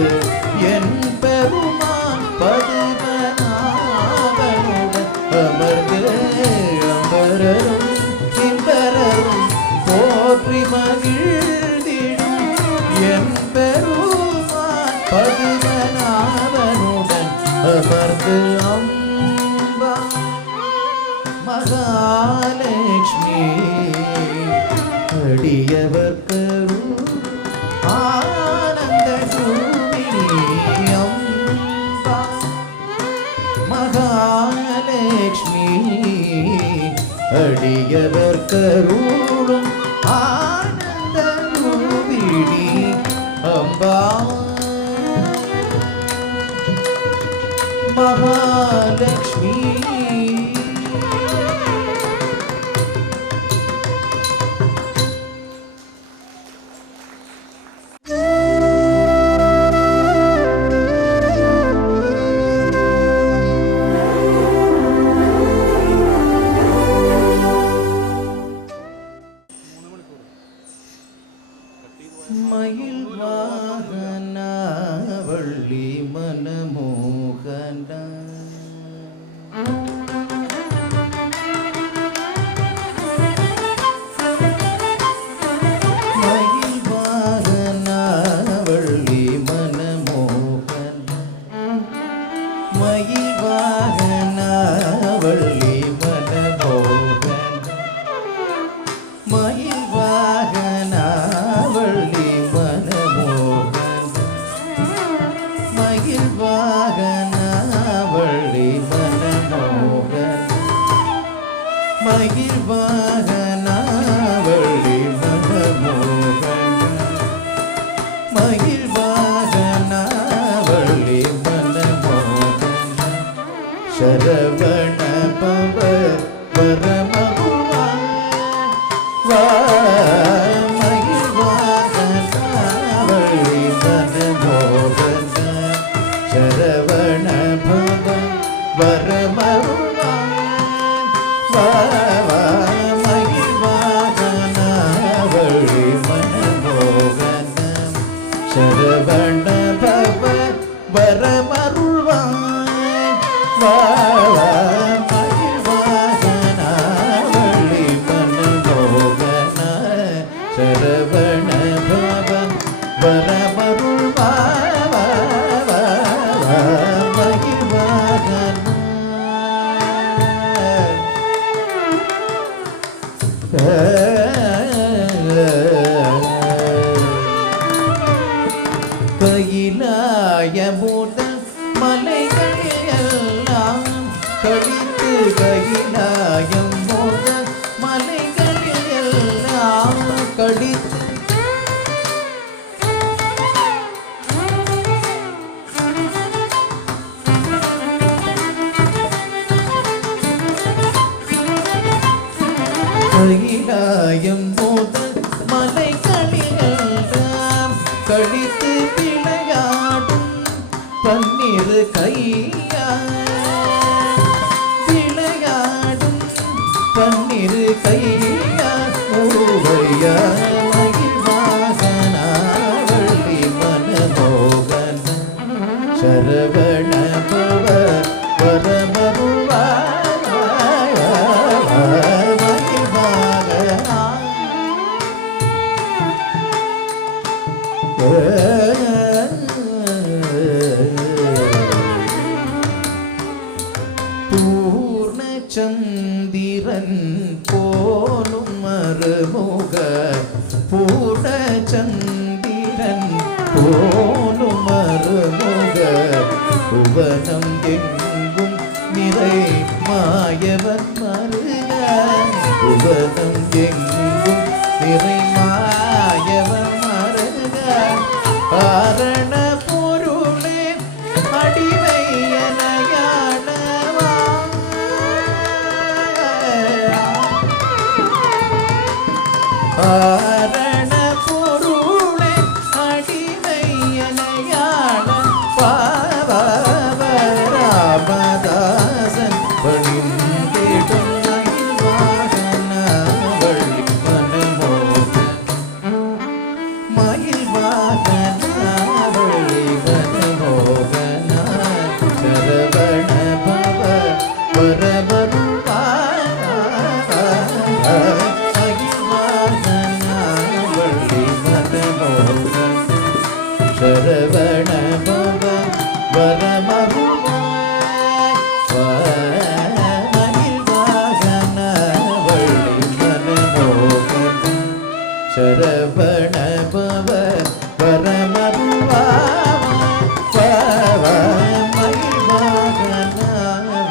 என் பெருமான் பதுமநாபனுடன் அமர்ந்து அம்பரரும் இம்பரரும் போற்றி மகிழ்ந்திடும் என் பெருமான் பதுமநாபனுடன் அமர்ந்து அம்பா மகாலட்சுமி அடியவர் கருளும் ஆனந்த ரூபிணி அம்பா மகாலட்சுமி அடியவர் கருளும் ஆனந்த ரூபிணி அம்பா மகாலட்சுமி மயில் வாகன வள்ளி மனமோகன மயில் வாகன வள்ளி மனமோகன மயில் வாகன வள்ளி மனமோகன மயில் வாகன வள்ளி மனமோகன மயில் வாகன வள்ளி மனமோகன மயில் வாகன வள்ளி மனமோகன மயில் வாகன வள்ளி மனமோகன சரவண பவ பரமகுமார மயில் வாகன வள்ளி மனமோகன சரவண பவ பரமகுமார மயில் வாகன வள்ளி மனமோகன சரவண பவ வரமருள்வாய் மயில் வாகன வள்ளி மனமோகன சரவண பவ வரமருள்வாய் கையிலாய முதல் மலைகள் எல்லாம் கழித்து கையிலாயம் முதல் மலைகள் எல்லாம் கழித்து கையிலாயம் முதல் மலைகளிலெல்லாம் கழித்து விளையாடும் பன்னிரு கையா விளையாடும் பன்னிரு கையா மூவையா மகிழ்வாகனா வள்ளி மனமோகன சரவண பவ பரமருவா பூர்ணச்சந்திரன் போலும் மறுமுக பூர்ணச்சந்திரன் போலும் மறுமுக புவனம் எங்கும் நிறை மாயவன் மருக புவனம் எங்கும் நிறை மாயவன் மருக காரண பொருளே அடிமை எனையானவா காரண பொருளே அடிமை எனையான ராமதாசன் பணிந்தேடும் சரவண பவ வரமருவாய் மகிழ்வாகன வள்ளி மனமோகன சரவண பவ வரமருவாய் மகிழ்வாகன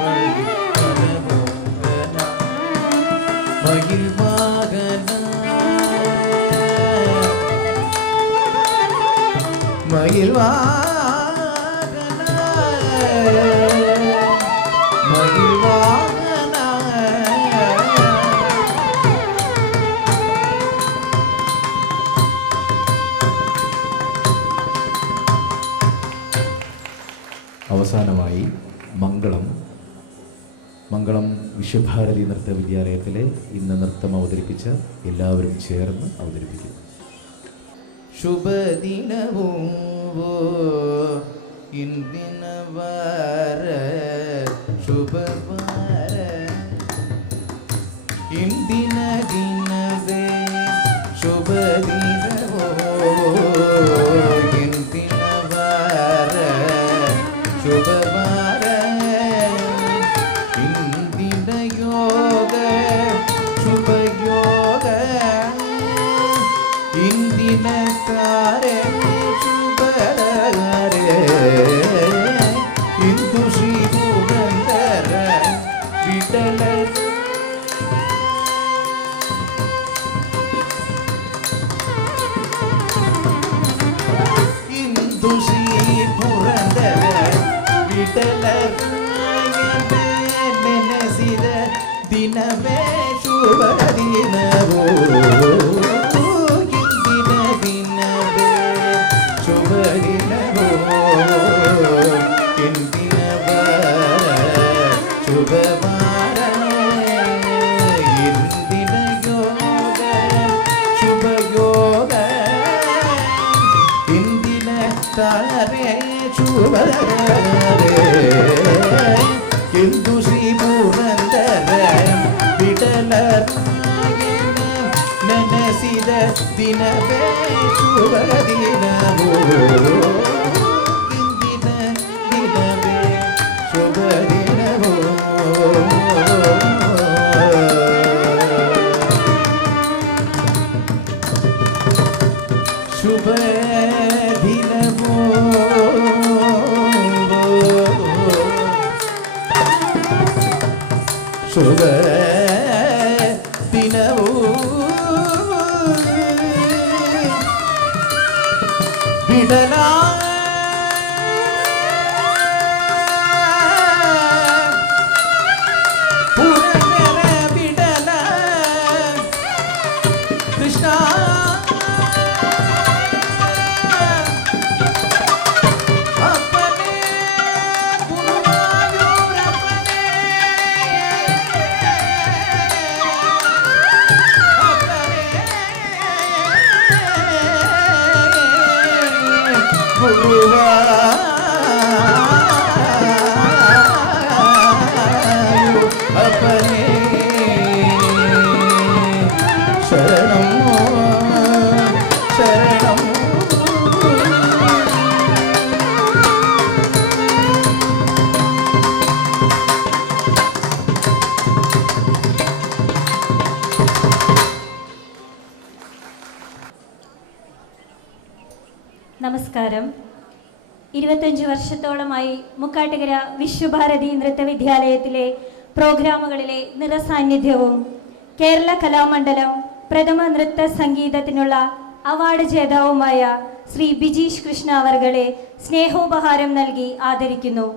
வள்ளி மனமோகன மகிழ்வாகன மகிழ்வாகன மகிழ்வாகன അവസാനമായി മംഗളം വിശ്വഭാരതി നൃത്ത വിദ്യാലയത്തിലെ ഇന്ന് നൃത്തം അവതരിപ്പിച്ച എല്ലാവരും ചേർന്ന് അവതരിപ്പിക്കുന്നു. ശുഭദിനവും ഇന്ദിന വാര ശുഭവാര ഇന്ദിന ദിനവേ ശുഭദിനവോ ഇന്ദിന വാര ശുഭവാര ഇന്ദിന യോഗ ശുഭയോഗ ಇಂದಿನ ತಾರೆ ಶುಭರೇ ಇಂದು ಶ್ರೀ ಪುರಂದರ ವಿಠಲ ಇಂದು ಶ್ರೀ ಪುರಂದರ ವಿಠಲ ನೆನೆಸಿದ ದಿನವೇ ಶುಭ ದಿನವೋ ಇಂದು ಶ್ರೀ ಪುರಂದರ ವಿಠಲರಾಯನ ನೆನೆಸಿದ ದಿನವೇ ಶುಭ ದಿನವೋ ಇಂದಿನ ದಿನವೇ ಶುಭ ದಿನವೋ ಶುಭ ದಿನವೋ വിടല പുരകര വിടല കൃഷ്ണ അപ്പനെ ഗുരുവായൂരപ്പനെ അപ്പനെ ശരണം ശരണം നമസ്കാരം. 25 വർഷത്തോളമായി മുക്കാട്ടുകര വിശ്വഭാരതി നൃത്തവിദ്യാലയത്തിലെ പ്രോഗ്രാമുകളിലെ നിറസാന്നിധ്യവും കേരള കലാമണ്ഡലം പ്രഥമ നൃത്ത സംഗീതത്തിനുള്ള അവാർഡ് ജേതാവുമായ ശ്രീ ബിജീഷ് കൃഷ്ണ അവർകളെ സ്നേഹോപഹാരം നൽകി ആദരിക്കുന്നു.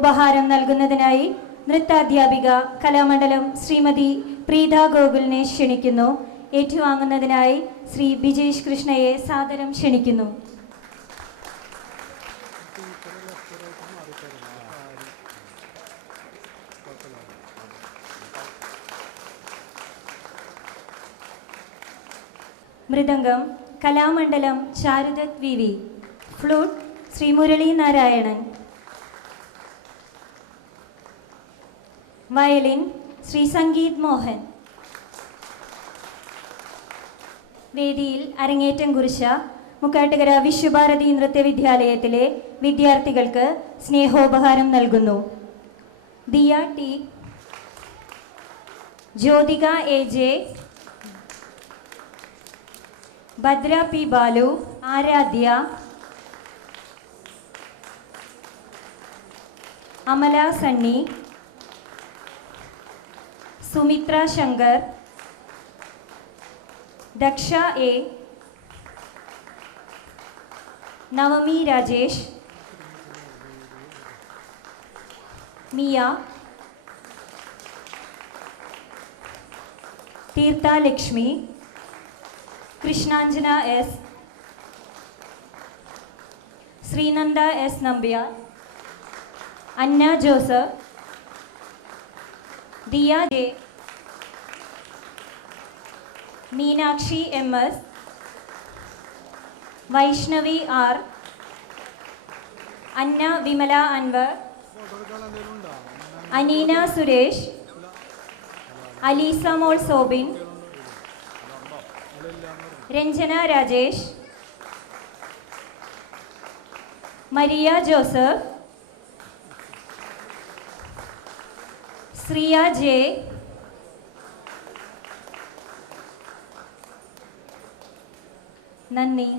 ഉപഹാരം നൽകുന്നതിനായി നൃത്താധ്യാപിക കലാമണ്ഡലം ശ്രീമതി പ്രീത ഗോകുലിനെ ക്ഷണിക്കുന്നു. ഏറ്റുവാങ്ങുന്നതിനായി ശ്രീ ബിജീഷ് കൃഷ്ണയെ സാദരം ക്ഷണിക്കുന്നു. Mridangam Kalamandalam Charudath V. Flute Shri Murali Narayanan. Violin Shri Sangeeth Mohan. വേദിയിൽ അരങ്ങേറ്റം കുറിച്ച മുക്കാട്ടുകര വിശ്വഭാരതി നൃത്തവിദ്യാലയത്തിലെ വിദ്യാർത്ഥികൾക്ക് സ്നേഹോപഹാരം നൽകുന്നു. Diya T, Jyothika A J, Bhadra P Balu, Aaradhya, Amala Sunny, Sumithra Shankar, Daksha A, Navami Rajesh, Miya, Theertha Lakshmi, Krishnanjana S, Sreenanda S Nambiar, Anna Joseph, Diya J, Meenakshi M S, Vaishnavi R, Anna Vimala Anwar, Aneena Suresh, Aleesa മോൾ Sobin, Ranjana Rajesh, Maria Joseph, Shriya J, നന്ദി.